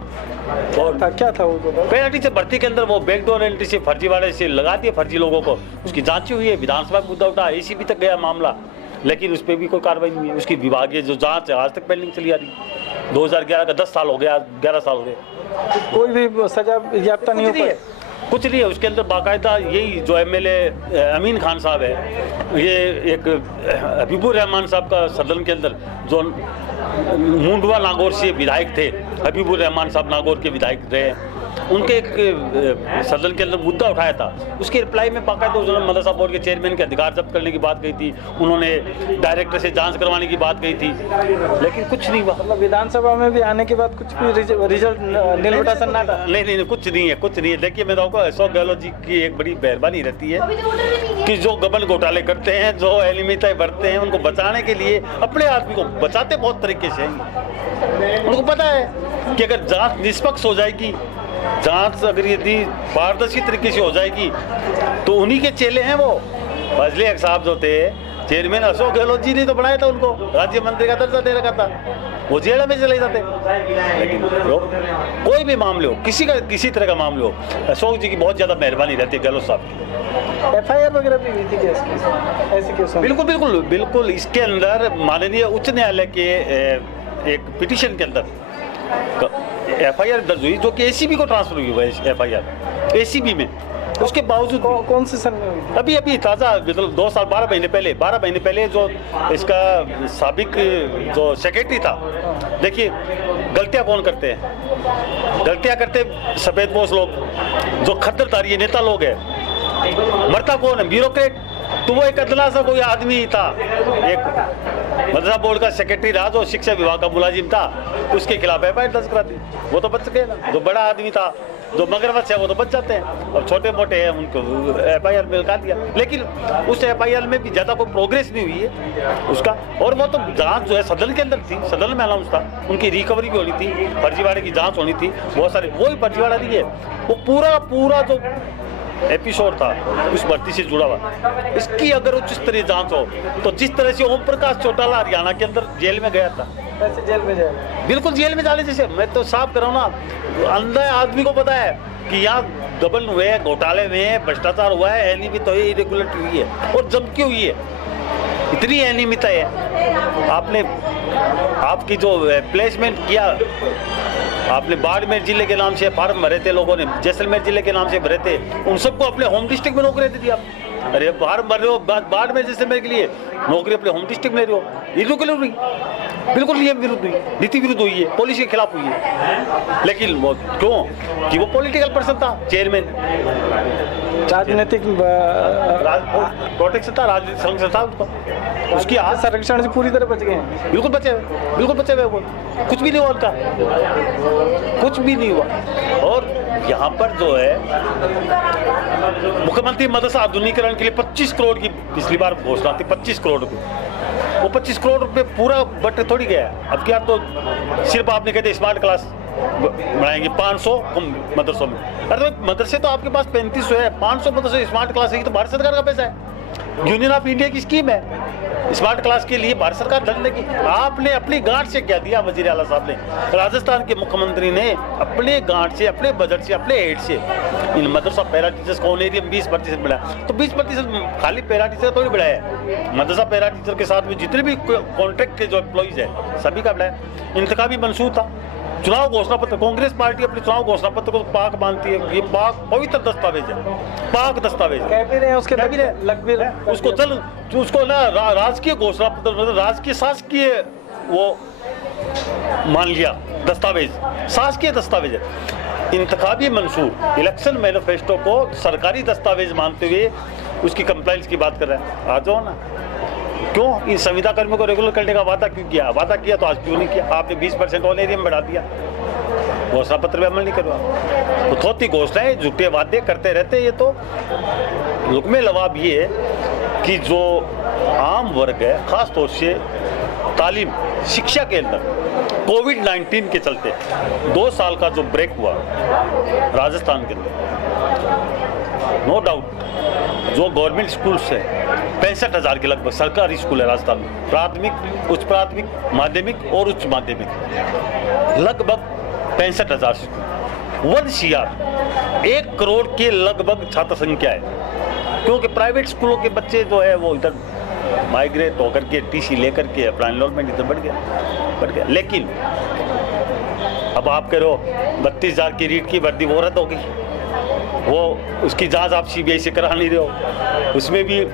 और क्या था वो पैरा टीचर भर्ती के अंदर वो बैकडोर एंट्री से फर्जीवाड़े से लगा दिए फर्जी लोगों को, उसकी जांच हुई है, विधानसभा में मुद्दा उठा, ACB तक गया मामला, लेकिन उस पर भी कोई कार्रवाई नहीं है। उसकी विभागीय जो जांच है आज तक पेंडिंग चली आ रही। 2011 का 10 साल हो गया, 11 साल हो गए, कोई भी सजा याफ्ता नहीं हो पाई, कुछ नहीं है। उसके अंदर बाकायदा यही जो MLA अमीन खान साहब है, ये एक हबीबुर रहमान साहब का सदन के अंदर जो मुंडवा नागौर से विधायक थे, हबीबुर रहमान साहब नागौर के विधायक रहे, उनके एक सदन के अंदर मुद्दा उठाया था, उसके रिप्लाई में बाकायदा उन्होंने मदरसा बोर्ड के चेयरमैन के अधिकार जब्त करने की बात कही थी, उन्होंने डायरेक्टर से जांच करवाने की बात कही थी, लेकिन कुछ नहीं हुआ। मतलब विधानसभा में भी आने के बाद कुछ भी रिजल्ट नीलबटा सन्नाटा? नहीं, कुछ नहीं है, कुछ नहीं है। देखिए मैं कहूँगा अशोक गहलोत जी की एक बड़ी मेहरबानी रहती है कि जो गबन घोटाले करते हैं, जो अनियमितताएं बरतते हैं, उनको बचाने के लिए अपने आदमी को बचाते बहुत तरीके से हैं। उनको पता है कि अगर जांच निष्पक्ष हो जाएगी, जांच अगर यदि पारदर्शी तरीके से हो जाएगी, तो उन्हीं के चेले हैं वो। फजले हक साहब जो थे चेयरमैन, अशोक गहलोत जी ने तो बनाया था, उनको राज्य मंत्री का दर्जा दे रखा था, वो जेल में चले जाते। लेकिन कोई भी मामले हो, किसी तरह का मामले हो, अशोक जी की बहुत ज़्यादा मेहरबानी रहती है, गहलोत साहब की। FIR वगैरह भी हुई थी ऐसे केस? बिल्कुल। इसके अंदर माननीय उच्च न्यायालय के एक पिटीशन के अंदर FIR दर्ज हुई, जो कि ACB को ट्रांसफर हुई हुआ है FIR ACB में। उसके बावजूद कौन से सन में हुई? अभी ताज़ा, मतलब 2 साल 12 महीने पहले जो इसका साबिक जो सेक्रेटरी था, देखिए गलतियां कौन करते हैं, गलतियां करते सफेदपोश लोग, जो खद्दरदारी नेता लोग हैं। मरता कौन है? ब्यूरोक्रेट। तो वो एक अदला सा कोई आदमी था, एक मदरसा बोर्ड का सेक्रेटरी रहा, जो शिक्षा विभाग का मुलाजिम था, उसके खिलाफ FIR दर्ज करा दी। वो तो बच गए ना, जो बड़ा आदमी था, जो मगरमच्छ है, वो तो बच जाते हैं, और छोटे मोटे हैं उनको FIR में लगा दिया। लेकिन उस FIR में भी ज़्यादा कोई प्रोग्रेस नहीं हुई है उसका, और वो तो जांच जो है सदन के अंदर थी, सदन में अनाउंस था, उनकी रिकवरी भी होनी थी, फर्जीवाड़े की जांच होनी थी, बहुत सारे, वही फर्जीवाड़ा नहीं है, वो पूरा जो एपिसोड था उस भर्ती से जुड़ा हुआ, इसकी अगर उच्च स्तरीय जांच हो, तो जिस तरह से ओम प्रकाश चौटाला हरियाणा के अंदर जेल में गया था, ऐसे जेल में जाए, बिल्कुल जेल में जाने जैसे। मैं तो साफ कर रहा हूँ ना, अंधा आदमी को पता है कि यहाँ गबन हुए हैं, घोटाले हुए हैं, भ्रष्टाचार हुआ है, अनियमित हुई है, इरेगुलरिटी हुई है, और जम की हुई है, इतनी अनियमितता है। आपकी जो प्लेसमेंट किया, आपने बाड़मेर जिले के नाम से फार्म भरे थे लोगों ने, जैसलमेर जिले के नाम से भरे थे, उन सबको अपने होम डिस्ट्रिक्ट में नौकरी दे दी आप। अरे फार्म भर रहे हो बाड़मेर जैसलमेर के लिए, नौकरी अपने होम डिस्ट्रिक्ट में ले रहे हो, इरेगुलर हुई, बिल्कुल नियम विरुद्ध हुई, नीति विरुद्ध हुई है, पॉलिसी के खिलाफ हुई है। लेकिन वो क्यों? कि वो पॉलिटिकल पर्सन था, चेयरमैन, राजनीतिक प्रोटेक्शन था, राजनीतिक संरक्षण था उसका, उसकी संरक्षण से पूरी तरह बच गए हैं। बिल्कुल बचे हुए, वो कुछ भी नहीं हुआ उनका, कुछ भी नहीं हुआ। और यहाँ पर जो है मुख्यमंत्री मदरसा आधुनिकीकरण के लिए 25 करोड़ की पिछली बार घोषणा थी, 25 करोड़ की, वो 25 करोड़ रुपए पूरा बट थोड़ी गया है। अब क्या तो सिर्फ आपने कहते स्मार्ट क्लास बनाएंगे 500 मदरसों में। अरे तो मदरसे तो आपके पास 3500 है, 500 मदरसे स्मार्ट क्लास है, तो भारत सरकार का पैसा है, यूनियन ऑफ इंडिया की स्कीम है स्मार्ट क्लास के लिए, भारत सरकार धन देगी। आपने अपनी गांठ से क्या दिया वजीर आला साहब ने, राजस्थान के मुख्यमंत्री ने अपने गांठ से, अपने बजट से, अपने हेड से इन मदरसा पैरा टीचर्स को ऑनरेरियम 20% बढ़ाया। तो 20% खाली पैरा टीचर तो नहीं बढ़ाया है, मदरसा पैरा टीचर के साथ में जितने भी कॉन्ट्रैक्ट के जो एम्प्लॉइज है सभी का बढ़ाया। इंतखाबी मंसूर था, चुनाव घोषणा पत्र, कांग्रेस पार्टी अपने चुनाव घोषणा पत्र को पाक मानती है, ये पाक पवित्र दस्तावेज है, पाक दस्तावेज कह भी रहे हैं, उसके लग भी रहे, उसको उसको ना राजकीय घोषणा पत्र, मतलब राजकीय शासकीय वो मान लिया दस्तावेज, शासकीय दस्तावेज है। इंतखाबी मंसूर इलेक्शन मैनिफेस्टो को सरकारी दस्तावेज मानते हुए उसकी कंप्लाइंस की बात कर रहे हैं। आ जाओ ना, क्यों इन संविदा कर्मियों को रेगुलर करने का वादा क्यों किया? वादा किया तो आज क्यों नहीं किया? आपने 20% ऑनरेरियम बढ़ा दिया, घोषणा पत्र में अमल नहीं करवा। तो थोड़ी घोषणाएं, झूठे वादे करते रहते। ये तो लुकमे लवाब ये है कि जो आम वर्ग है, खास तौर से तालीम शिक्षा के अंदर कोविड-19 के चलते 2 साल का जो ब्रेक हुआ राजस्थान के अंदर, नो डाउट जो गवर्नमेंट स्कूल्स है 65,000 के लगभग सरकारी स्कूल है राजस्थान में, प्राथमिक, उच्च प्राथमिक, माध्यमिक और उच्च माध्यमिक, लगभग 65,000 स्कूल, 1 CR 1 करोड़ के लगभग छात्र संख्या है। क्योंकि प्राइवेट स्कूलों के बच्चे जो है वो इधर माइग्रेट होकर के TC लेकर के अपना एनरोलमेंट इधर बढ़ गया। लेकिन अब आप कह रहे हो 32,000 की रीट की वर्दी वो रद्द होगी, वो उसकी जांच आप CBI से करा नहीं रहे हो, उसमें भी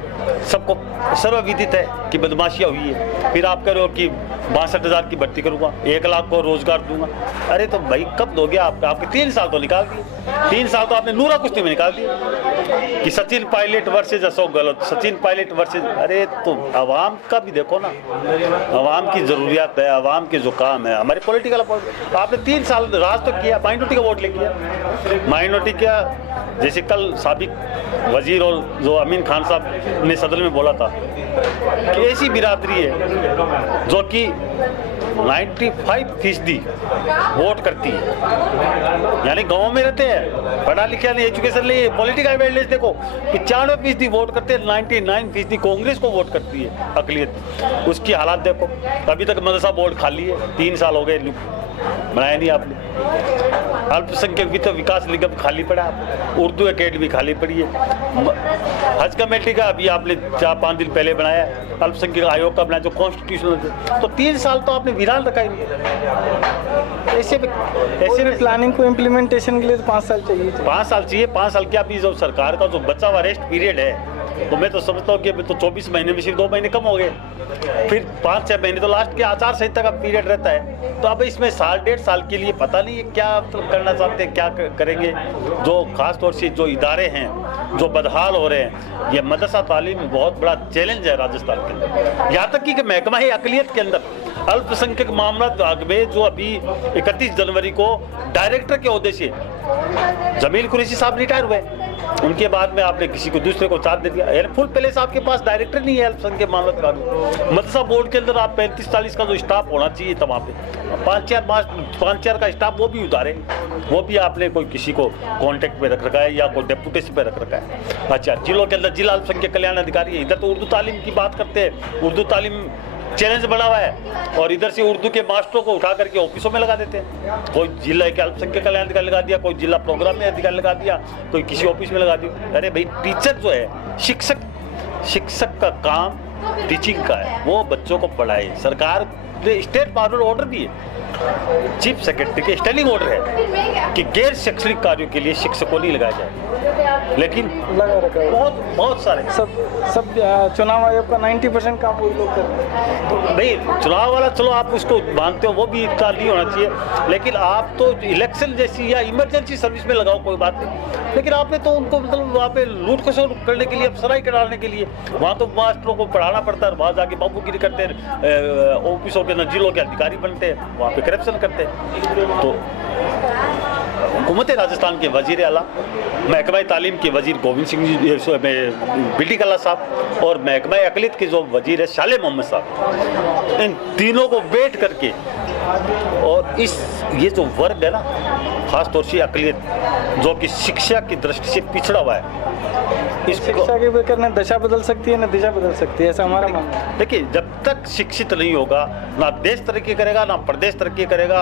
सबको सर्वविदित है कि बदमाशियाँ हुई है। फिर आप कह रहे हो कि 62,000 की भर्ती करूँगा, 1 लाख को रोजगार दूंगा। अरे तो भाई कब दोगे आप? आपके 3 साल तो निकाल दिए, 3 साल तो आपने नूरा कुश्ती में निकाल दिए कि सचिन पायलट वर्सेज अशोक गहलोत, सचिन पायलट वर्सेज। अरे तो आवाम का भी देखो ना, आवाम की जरूरियात है, आवाम के जो काम है, हमारे पॉलिटिकल आपने 3 साल राज तो किया, माइनॉरिटी का वोट ले किया, माइनॉरिटी क्या, जैसे कल साबिक वजीर और जो अमीन खान साहब ने सदन में बोला था कि ऐसी बिरादरी है जो कि 95% वोट करती है, यानी गाँव में रहते हैं, पढ़ा लिखा नहीं, एजुकेशन नहीं, पॉलिटिकल अवेयरनेस देखो 95% वोट करते हैं, 99% कांग्रेस को वोट करती है अकलियत। उसकी हालात देखो, अभी तक मदरसा बोर्ड खाली है, 3 साल हो गए, बनाया नहीं आपने। अल्पसंख्यक वित्त विकास निगम खाली पड़ा, उर्दू एकेडमी खाली पड़ी है, हज कमेटी का अभी आपने 4-5 दिन पहले बनाया, अल्पसंख्यक आयोग का बनाया जो कॉन्स्टिट्यूशनल, तो 3 साल तो आपने वीरान रखा ही। ऐसे में प्लानिंग को इम्प्लीमेंटेशन के लिए 5 साल चाहिए। 5 साल चाहिए, 5 साल क्या? अभी जो सरकार का जो बचा हुआ रेस्ट पीरियड है, तो मैं तो समझता हूँ कि अभी तो 24 महीने में सिर्फ 2 महीने कम हो गए, फिर 5-6 महीने तो लास्ट के आचार संहिता का पीरियड रहता है। तो अब इसमें 1.5 साल के लिए पता नहीं है क्या करना चाहते हैं, क्या करेंगे। जो खास तौर से जो इदारे हैं जो बदहाल हो रहे हैं, ये मदरसा तालीम बहुत बड़ा चैलेंज है राजस्थान के अंदर। यहाँ तक कि महकमा है अकलियत के अंदर अल्पसंख्यक मामला विभाग में जो अभी 31 जनवरी को डायरेक्टर के ओहदे से जमील कुरैशी साहब रिटायर हुए, उनके बाद में आपने किसी को दूसरे को चार्ज दे दिया, यानी फुल पैलेस आपके पास डायरेक्टर नहीं है अल्पसंख्यक मामला विभाग में। मदरसा बोर्ड के अंदर आप 35-40 का जो स्टाफ होना चाहिए था, वहाँ पे 5-4 का स्टाफ वो भी उतारे, वो भी आपने कोई किसी को कॉन्टेक्ट में रख रखा है या कोई डेपुटेशन पे रख रखा है। अच्छा, जिलों के अंदर जिला अल्पसंख्यक कल्याण अधिकारी है, इधर तो उर्दू तालीम की बात करते हैं, उर्दू तालीम चैलेंज बना हुआ है, और इधर से उर्दू के मास्टरों को उठा करके ऑफिसों में लगा देते हैं। कोई जिला के अल्पसंख्यक कल्याण अधिकारी लगा दिया, कोई जिला प्रोग्राम में अधिकारी लगा दिया, कोई किसी ऑफिस में लगा दिया। अरे भाई, टीचर जो है, शिक्षक का काम टीचिंग का है, वो बच्चों को पढ़ाए। सरकार ने स्टेट फॉरवर्ड ऑर्डर भी है, चीफ सेक्रेटरी के स्टैंडिंग ऑर्डर है कि गैर शैक्षणिक कार्यों के लिए शिक्षकों नहीं लगाया जाए, लेकिन लगा रखा है बहुत सारे सब चुनाव आयोग का 90% काम वो लोग करते हैं। भाई चुनाव वाला चलो आप उसको मानते हो, वो भी इतना नहीं होना चाहिए, लेकिन आप तो इलेक्शन जैसी या इमरजेंसी सर्विस में लगाओ, कोई बात नहीं, लेकिन आपने तो उनको मतलब वहाँ पे लूट खसोट करने के लिए, अफसराई कराने के लिए वहाँ तो मास्टरों को पढ़ाना पड़ता है, वहाँ जाके बाबूगिरी करते हैं, ऑफिसों के जिलों के अधिकारी बनते हैं, वहाँ पे करप्शन करते हैं। तो हुकूमत राजस्थान के वजीर आला, महकमा तालीम के वजीर गोविंद सिंह जी बिल्डी कल्ला साहब और महकमा अक़लियत के जो वजीर है शाले मोहम्मद साहब, इन तीनों को बैठ करके और ये जो वर्ग है ना, खास तौर से अक़लियत जो कि शिक्षा की दृष्टि से पिछड़ा हुआ है, शिक्षा के बगैर ना दशा बदल सकती है ना दिशा बदल सकती है, ऐसा हमारा मानना है। देखिए, जब तक शिक्षित नहीं होगा ना देश तरक्की करेगा ना प्रदेश तरक्की करेगा,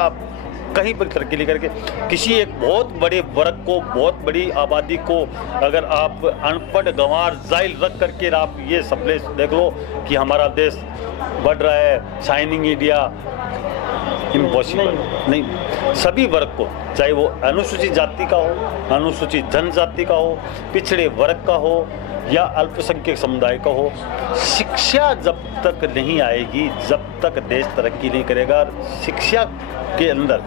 कहीं पर तरक्की नहीं करके। किसी एक बहुत बड़े वर्ग को, बहुत बड़ी आबादी को अगर आप अनपढ़ गंवार जाहिल रख करके आप ये सपने देख लो कि हमारा देश बढ़ रहा है, शाइनिंग इंडिया, इम्पॉसिबल नहीं। सभी वर्ग को, चाहे वो अनुसूचित जाति का हो, अनुसूचित जनजाति का हो, पिछड़े वर्ग का हो या अल्पसंख्यक समुदाय का हो, शिक्षा जब तक नहीं आएगी, जब तक देश तरक्की नहीं करेगा। शिक्षा के अंदर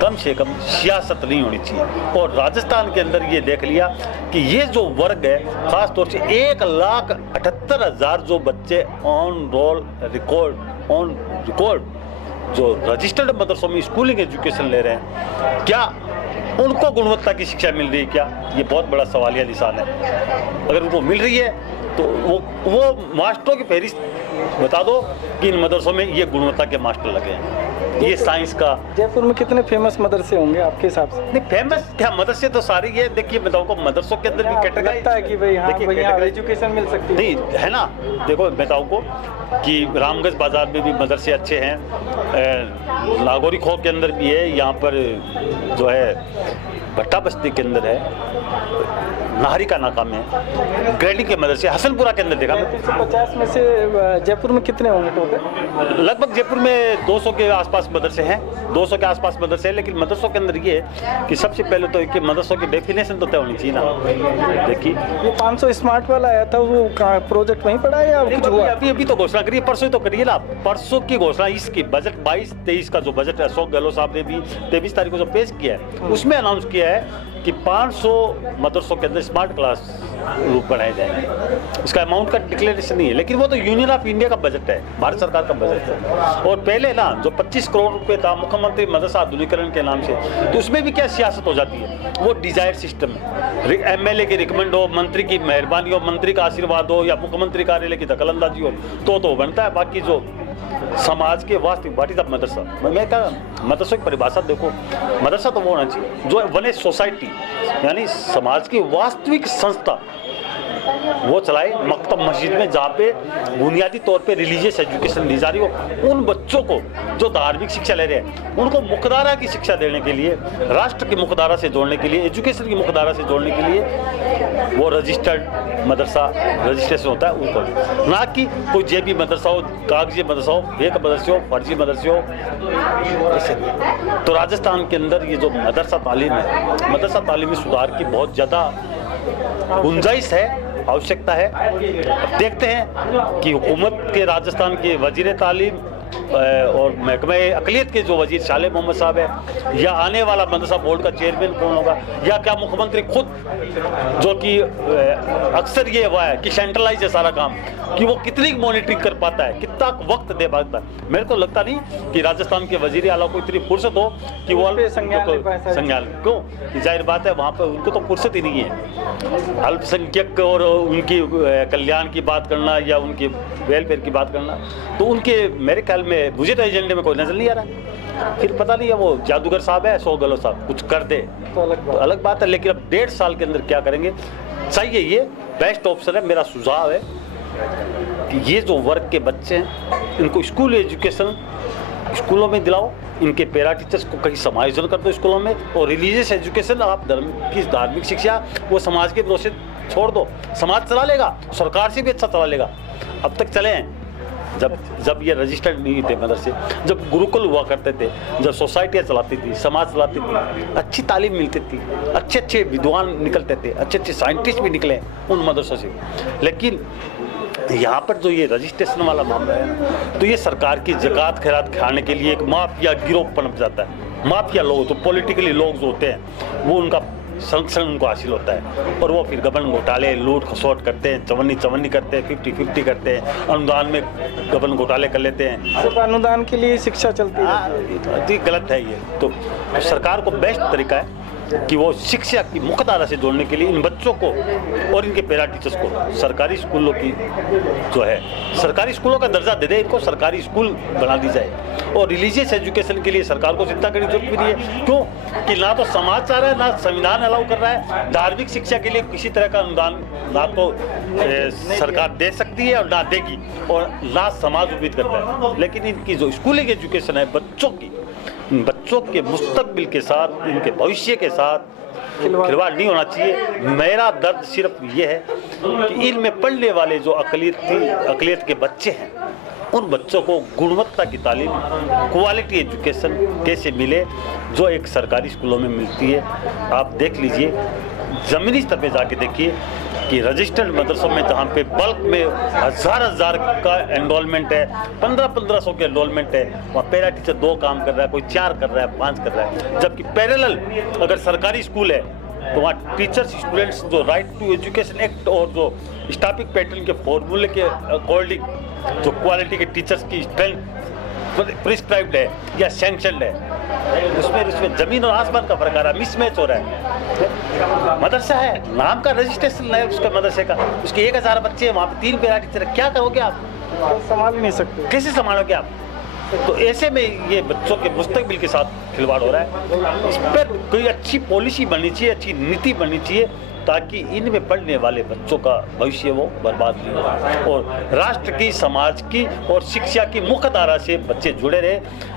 कम से कम सियासत नहीं होनी चाहिए। और राजस्थान के अंदर ये देख लिया कि ये जो वर्ग है, खास तौर से 1,78,000 जो बच्चे ऑन रिकॉर्ड जो रजिस्टर्ड मदरसों में स्कूलिंग एजुकेशन ले रहे हैं, क्या उनको गुणवत्ता की शिक्षा मिल रही है? क्या ये बहुत बड़ा सवालिया निशान है। अगर उनको मिल रही है तो वो मास्टरों की फहरिस्त बता दो कि इन मदरसों में ये गुणवत्ता के मास्टर लगे हैं। ये साइंस का जयपुर में कितने फेमस मदरसे होंगे आपके हिसाब से? नहीं, फेमस क्या मदरसे तो सारी है। देखिए, मैं बताऊँ को मदरसों के अंदर भी कैटेगरी लगता है कि भाई हाँ, यहाँ एजुकेशन मिल सकती है, नहीं है ना। देखो, मैं बताऊँ को कि रामगंज बाजार में भी मदरसे अच्छे हैं, नागौरी खो के अंदर भी है, यहाँ पर जो है भट्टा बस्ती के अंदर है, नाहरी का नाका में ग्रेडिंग के मदरसे, हसनपुरा के अंदर देखा मैं। 50 में से जयपुर में कितने होंगे टोटल? लगभग जयपुर में 200 के आसपास मदरसे हैं, 200 के आसपास मदरसे हैं। लेकिन मदरसों के अंदर ये है कि सबसे पहले तो कि मदरसों की डेफिनेशन तो तय होनी चाहिए ना। देखिए, ये 500 स्मार्ट वाला आया था, वो प्रोजेक्ट वहीं पड़ा है या कुछ हुआ? अभी तो घोषणा करिए, परसों तो करिए ना। परसों की घोषणा इसकी बजट 22-23 का जो बजट है, अशोक गहलोत साहब ने भी 23 तारीख को जो पेश किया है, उसमें अनाउंस किया है कि 500 मदरसों के अंदर स्मार्ट क्लास रूप बनाए जाएंगे। इसका अमाउंट का डिक्लेरेशन नहीं है, लेकिन वो तो यूनियन ऑफ इंडिया का बजट है, भारत सरकार का बजट है। और पहले ना जो 25 करोड़ रुपए था मुख्यमंत्री मदरसा आधुनिकीकरण के नाम से, तो उसमें भी क्या सियासत हो जाती है। वो डिजायर सिस्टम है, MLA की रिकमेंड हो, मंत्री की मेहरबानी हो, मंत्री का आशीर्वाद हो या मुख्यमंत्री कार्यालय की दखलंदाजी हो तो बनता है। बाकी जो समाज के वास्तविक व्हाट इज द मदरसा, मैं क्या मदरसों की परिभाषा देखो, मदरसा तो वो होना चाहिए जो वन ए सोसाइटी, यानी समाज की वास्तविक संस्था वो चलाए मकतब मस्जिद में, जहाँ पे बुनियादी तौर पे रिलीजियस एजुकेशन दी जा रही हो। उन बच्चों को जो धार्मिक शिक्षा ले रहे हैं उनको मुख्यधारा की शिक्षा देने के लिए, राष्ट्र की मुख्यधारा से जोड़ने के लिए, एजुकेशन की मुख्यधारा से जोड़ने के लिए वो रजिस्टर्ड मदरसा रजिस्ट्रेशन होता है उनको, ना कि कोई जेबी मदरसा हो, कागजी मदरसा हो, फेक मदरसे हो, फर्जी मदरसे हो। तो राजस्थान के अंदर ये जो मदरसा तालीम है, मदरसा तालीम में सुधार की बहुत ज़्यादा गुंजाइश है, आवश्यकता है। अब देखते हैं कि हुकूमत के राजस्थान के वजीर तालीम और महकमे अक़लियत के जो वजीर शाले मोहम्मद साहब है, या आने वाला मदरसा बोर्ड का चेयरमैन कौन होगा, या क्या मुख्यमंत्री खुद, जो कि अक्सर ये हुआ है कि सेंट्रलाइज है सारा काम, कि वो कितनी मॉनिटरिंग कर पाता है, कितना वक्त दे पाता है। मेरे को लगता नहीं कि राजस्थान के वजीर आला को इतनी फुर्सत हो कि वो संज्ञान, क्यों, जाहिर बात है वहाँ पर उनको तो फुर्सत ही नहीं है। अल्पसंख्यक और उनकी कल्याण की बात करना या उनके वेलफेयर की बात करना, तो उनके मेरे ख्याल में मुझे तो एजेंडे में कोई नजर नहीं आ रहा। फिर पता नहीं है वो जादूगर साहब है, अशोक गहलोत साहब कुछ कर दे तो अलग बात है, लेकिन अब 1.5 साल के अंदर क्या करेंगे, चाहिए ये बेस्ट ऑप्शन है। मेरा सुझाव है कि ये जो वर्ग के बच्चे हैं इनको स्कूल एजुकेशन स्कूलों में दिलाओ, इनके पैरा टीचर्स को कहीं समायोजन कर दो स्कूलों में, और रिलीजियस एजुकेशन आप धार्मिक शिक्षा वो समाज के भरोसे छोड़ दो, समाज चला लेगा, सरकार से भी अच्छा चला लेगा। अब तक चले हैं जब ये रजिस्टर्ड नहीं थे मदरसे, जब गुरुकुल हुआ करते थे, जब सोसाइटियाँ चलाती थी, समाज चलाती थी, अच्छी तालीम मिलती थी, अच्छे विद्वान निकलते थे, अच्छे साइंटिस्ट भी निकले उन मदरसों से। लेकिन यहाँ पर जो ये रजिस्ट्रेशन वाला मामला है, तो ये सरकार की ज़कात खैरात खाने के लिए एक माफिया गिरोह पनप जाता है। माफिया लोग तो पॉलिटिकली लोग जो होते हैं वो उनका संरक्षण उनको हासिल होता है, और वो फिर गबन घोटाले, लूट खसोट करते हैं, चवन्नी करते हैं, 50-50 करते हैं, अनुदान में गबन घोटाले कर लेते हैं। सिर्फ अनुदान के लिए शिक्षा चलती है, तो गलत है ये। तो सरकार को बेस्ट तरीका है कि वो शिक्षा की मुख्य धारा से जोड़ने के लिए इन बच्चों को और इनके पैरा टीचर्स को सरकारी स्कूलों की जो है सरकारी स्कूलों का दर्जा दे दे, इनको सरकारी स्कूल बना दी जाए। और रिलीजियस एजुकेशन के लिए सरकार को चिंता करने की जरूरत भी नहीं है, क्यों कि ना तो समाज चाह रहा है, ना संविधान अलाउ कर रहा है। धार्मिक शिक्षा के लिए किसी तरह का अनुदान ना तो सरकार दे सकती है और ना देगी, और ना समाज उम्मीद करता है। लेकिन इनकी जो स्कूलिंग एजुकेशन है बच्चों के मुस्तकबिल के साथ, इनके भविष्य के साथ खिलवाड़ नहीं होना चाहिए। मेरा दर्द सिर्फ ये है कि इनमें पढ़ने वाले जो अकलियत के बच्चे हैं, उन बच्चों को गुणवत्ता की तालीम, क्वालिटी एजुकेशन कैसे मिले जो एक सरकारी स्कूलों में मिलती है। आप देख लीजिए, ज़मीनी स्तर पे जाके देखिए कि रजिस्टर्ड मदरसों में जहाँ पे बल्क में हजार का एनरोलमेंट है, 1500 के एनरोलमेंट है, वहाँ पैरा टीचर 2 काम कर रहा है, कोई 4 कर रहा है, 5 कर रहा है। जबकि पैरेलल अगर सरकारी स्कूल है तो वहाँ टीचर्स स्टूडेंट्स जो राइट टू एजुकेशन एक्ट और जो स्टाफिंग पैटर्न के फॉर्मूले के अकॉर्डिंग जो क्वालिटी के टीचर्स की स्ट्रेंथ प्रिस्क्राइब्ड है या सैंक्शनड है, उसमें जमीन और आसमान का फर्क आ रहा है, मिसमैच हो रहा है। मदरसा है, नाम का रजिस्ट्रेशन है उसका मदरसे का, उसके 1000 बच्चे हैं, वहाँ पे 3 पैरा टीचर, क्या करोगे आप? संभाल नहीं सकते, कैसे संभालोगे आप? तो ऐसे में ये बच्चों के मुस्तकबिल के साथ खिलवाड़ हो रहा है। इस पर कोई अच्छी पॉलिसी बननी चाहिए, अच्छी नीति बननी चाहिए, ताकि इनमें पढ़ने वाले बच्चों का भविष्य वो बर्बाद नहीं हो और राष्ट्र की, समाज की और शिक्षा की मुख्य धारा से बच्चे जुड़े रहे।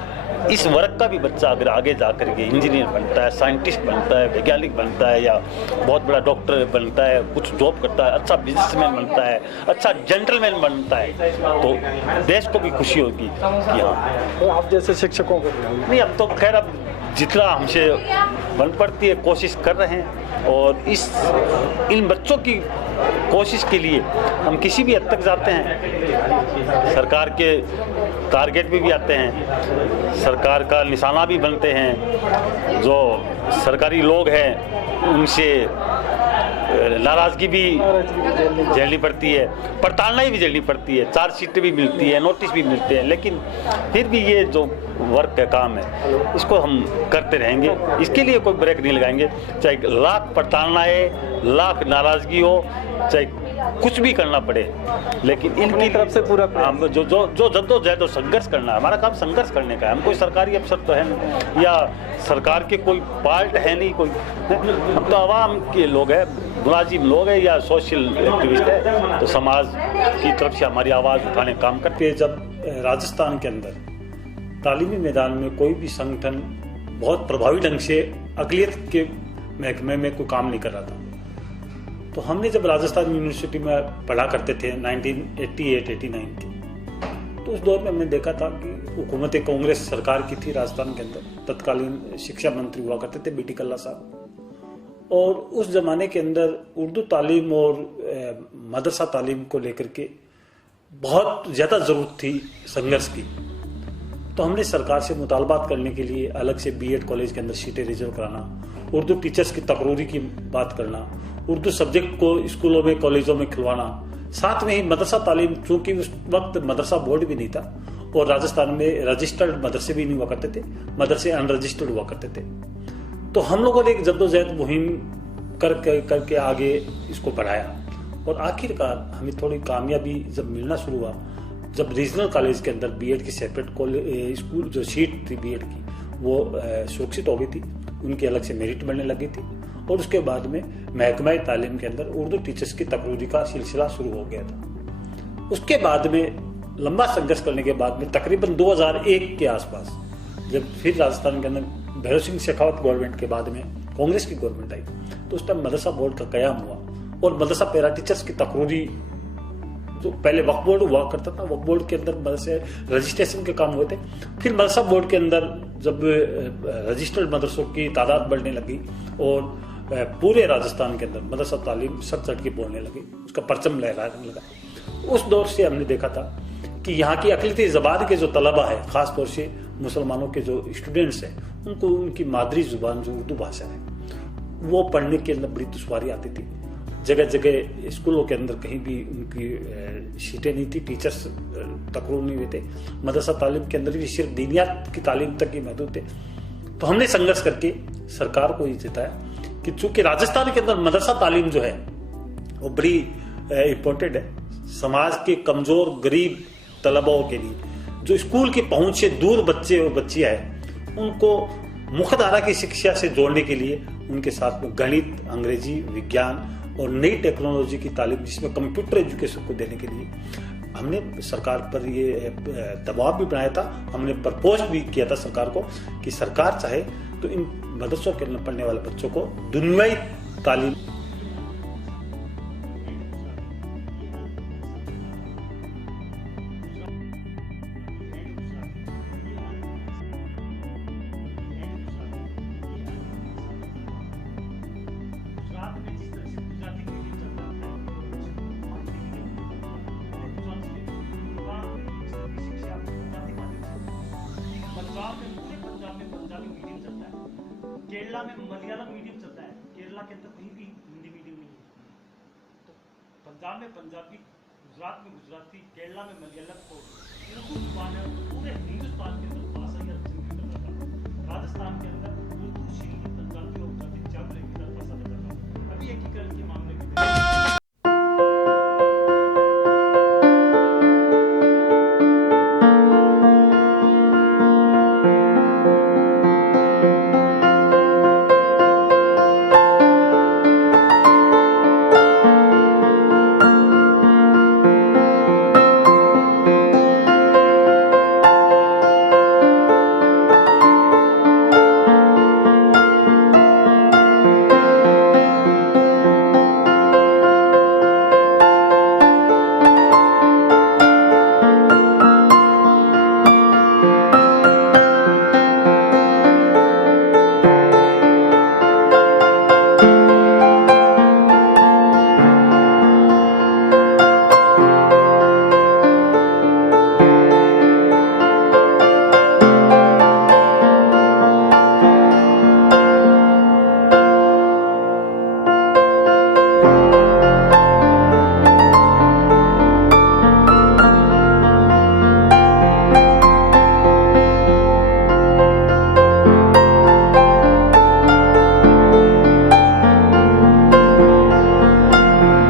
इस वर्ग का भी बच्चा अगर आगे जा कर के इंजीनियर बनता है, साइंटिस्ट बनता है, वैज्ञानिक बनता है या बहुत बड़ा डॉक्टर बनता है, कुछ जॉब करता है, अच्छा बिजनेसमैन बनता है, अच्छा जेंटलमैन बनता है, तो देश को भी खुशी होगी कि हाँ। तो आप जैसे शिक्षकों को नहीं, अब तो खैर अब जितना हमसे बन पड़ती है कोशिश कर रहे हैं, और इन बच्चों की कोशिश के लिए हम किसी भी हद तक जाते हैं, सरकार के टारगेट में भी आते हैं, सरकार का निशाना भी बनते हैं। जो सरकारी लोग हैं उनसे नाराज़गी भी झेलनी पड़ती है, प्रताड़नाएं भी झेलनी पड़ती है, चार्जशीट भी मिलती है, नोटिस भी मिलते हैं, लेकिन फिर भी ये जो वर्क का काम है इसको हम करते रहेंगे। इसके लिए कोई ब्रेक नहीं लगाएंगे, चाहे लाख प्रताड़नाएं, लाख नाराज़गी हो, चाहे कुछ भी करना पड़े, लेकिन इनकी तरफ से पूरा हम जो जद्दोजहद और संघर्ष करना है। हमारा काम संघर्ष करने का है। हम कोई सरकारी अफसर तो है नहीं या सरकार के कोई पार्ट है नहीं, कोई हम तो आवाम के लोग हैं, मुलाजिम लोग हैं या सोशल एक्टिविस्ट है, तो समाज की तरफ से हमारी आवाज़ उठाने का काम करते हैं। जब राजस्थान के अंदर तालीमी मैदान में कोई भी संगठन बहुत प्रभावी ढंग से अक़लियत के महकमे में कोई काम नहीं कर रहा था, तो हमने जब राजस्थान यूनिवर्सिटी में पढ़ा करते थे 1988-89 की, तो उस दौर में हमने देखा था कि हुकूमत कांग्रेस सरकार की थी राजस्थान के अंदर। तत्कालीन शिक्षा मंत्री हुआ करते थे बीटी कल्ला साहब, और उस जमाने के अंदर उर्दू तालीम और मदरसा तालीम को लेकर के बहुत ज़्यादा ज़रूरत थी संघर्ष की। तो हमने सरकार से मुतालबात करने के लिए अलग से बीएड कॉलेज के अंदर सीटें रिजर्व कराना, उर्दू टीचर्स की तकरूरी की बात करना, उर्दू सब्जेक्ट को स्कूलों में कॉलेजों में खिलवाना, साथ में ही मदरसा तालीम, चूंकि उस वक्त मदरसा बोर्ड भी नहीं था और राजस्थान में रजिस्टर्ड मदरसे भी नहीं हुआ करते थे, मदरसे अनरजिस्टर्ड हुआ करते थे। तो हम लोगों ने एक जद्दोजहद मुहिम करके आगे इसको बढ़ाया, और आखिरकार हमें थोड़ी कामयाबी जब मिलना शुरू हुआ, जब रीजनल कॉलेज के अंदर बीएड की सेपरेट स्कूल जो सीट थी बीएड की वो सुरक्षित हो गई थी, उनकी अलग से मेरिट बनने लगी थी, और उसके बाद में महकमा तालीम के अंदर उर्दू टीचर्स की तकरूरी का सिलसिला शुरू हो गया था। उसके बाद में लंबा संघर्ष करने के बाद में तकरीबन 2001 के आसपास जब फिर राजस्थान के अंदर भैरव सिंह शेखावत गवर्नमेंट के बाद में कांग्रेस की गवर्नमेंट आई, तो उस टाइम मदरसा बोर्ड का कयाम हुआ, और मदरसा पैरा टीचर्स की तकरूरी जो पहले वक्फ बोर्ड हुआ करता था, वक्फ बोर्ड के अंदर मदरसे रजिस्ट्रेशन के काम हुए थे। फिर मदरसा बोर्ड के अंदर जब रजिस्टर्ड मदरसों की तादाद बढ़ने लगी और पूरे राजस्थान के अंदर मदरसा तालीम सर चढ़ के बोलने लगी, उसका परचम लहराने लगा, उस दौर से हमने देखा था कि यहाँ की अक़लियती ज़बान के जो तलबा है, ख़ास तौर से मुसलमानों के जो स्टूडेंट्स हैं, उनको उनकी मादरी ज़ुबान जो उर्दू भाषा है वो पढ़ने के अंदर बड़ी दुश्वारी आती थी। जगह जगह स्कूलों के अंदर कहीं भी उनकी सीटें नहीं थी, टीचर्स तकरूर नहीं हुए थे, मदरसा तालीम के अंदर भी सिर्फ दीनियात की तालीम तक ही महदूद थे। तो हमने संघर्ष करके सरकार को ये देता है कि चूंकि राजस्थान के अंदर मदरसा तालीम जो है वो बड़ी इम्पोर्टेंट है समाज के कमजोर गरीब तलबाओं के लिए, जो स्कूल की पहुंच से दूर बच्चे और बच्चियां हैं, उनको मुख्यधारा की शिक्षा से जोड़ने के लिए उनके साथ में गणित, अंग्रेजी, विज्ञान और नई टेक्नोलॉजी की तालीम जिसमें कंप्यूटर एजुकेशन को देने के लिए हमने सरकार पर ये दबाव भी बनाया था। हमने प्रपोज भी किया था सरकार को कि सरकार चाहे तो इन मदरसों के अंदर पढ़ने वाले बच्चों को दुनियाई तालीम केरला में मलयालम मीडियम चलता है, केरला के अंदर कहीं भी हिंदी मीडियम नहीं है। तो पंजाब में पंजाबी, गुजरात में गुजराती, केरला में मलयालम, को उर्दू जुबान है पूरे हिंदुस्तान के अंदर भाषा या राजस्थान के अंदर उर्दू, सिंधी, पंजाबी और गुजराती चार लैंग्वेज का भाषा अभी एकीकरण के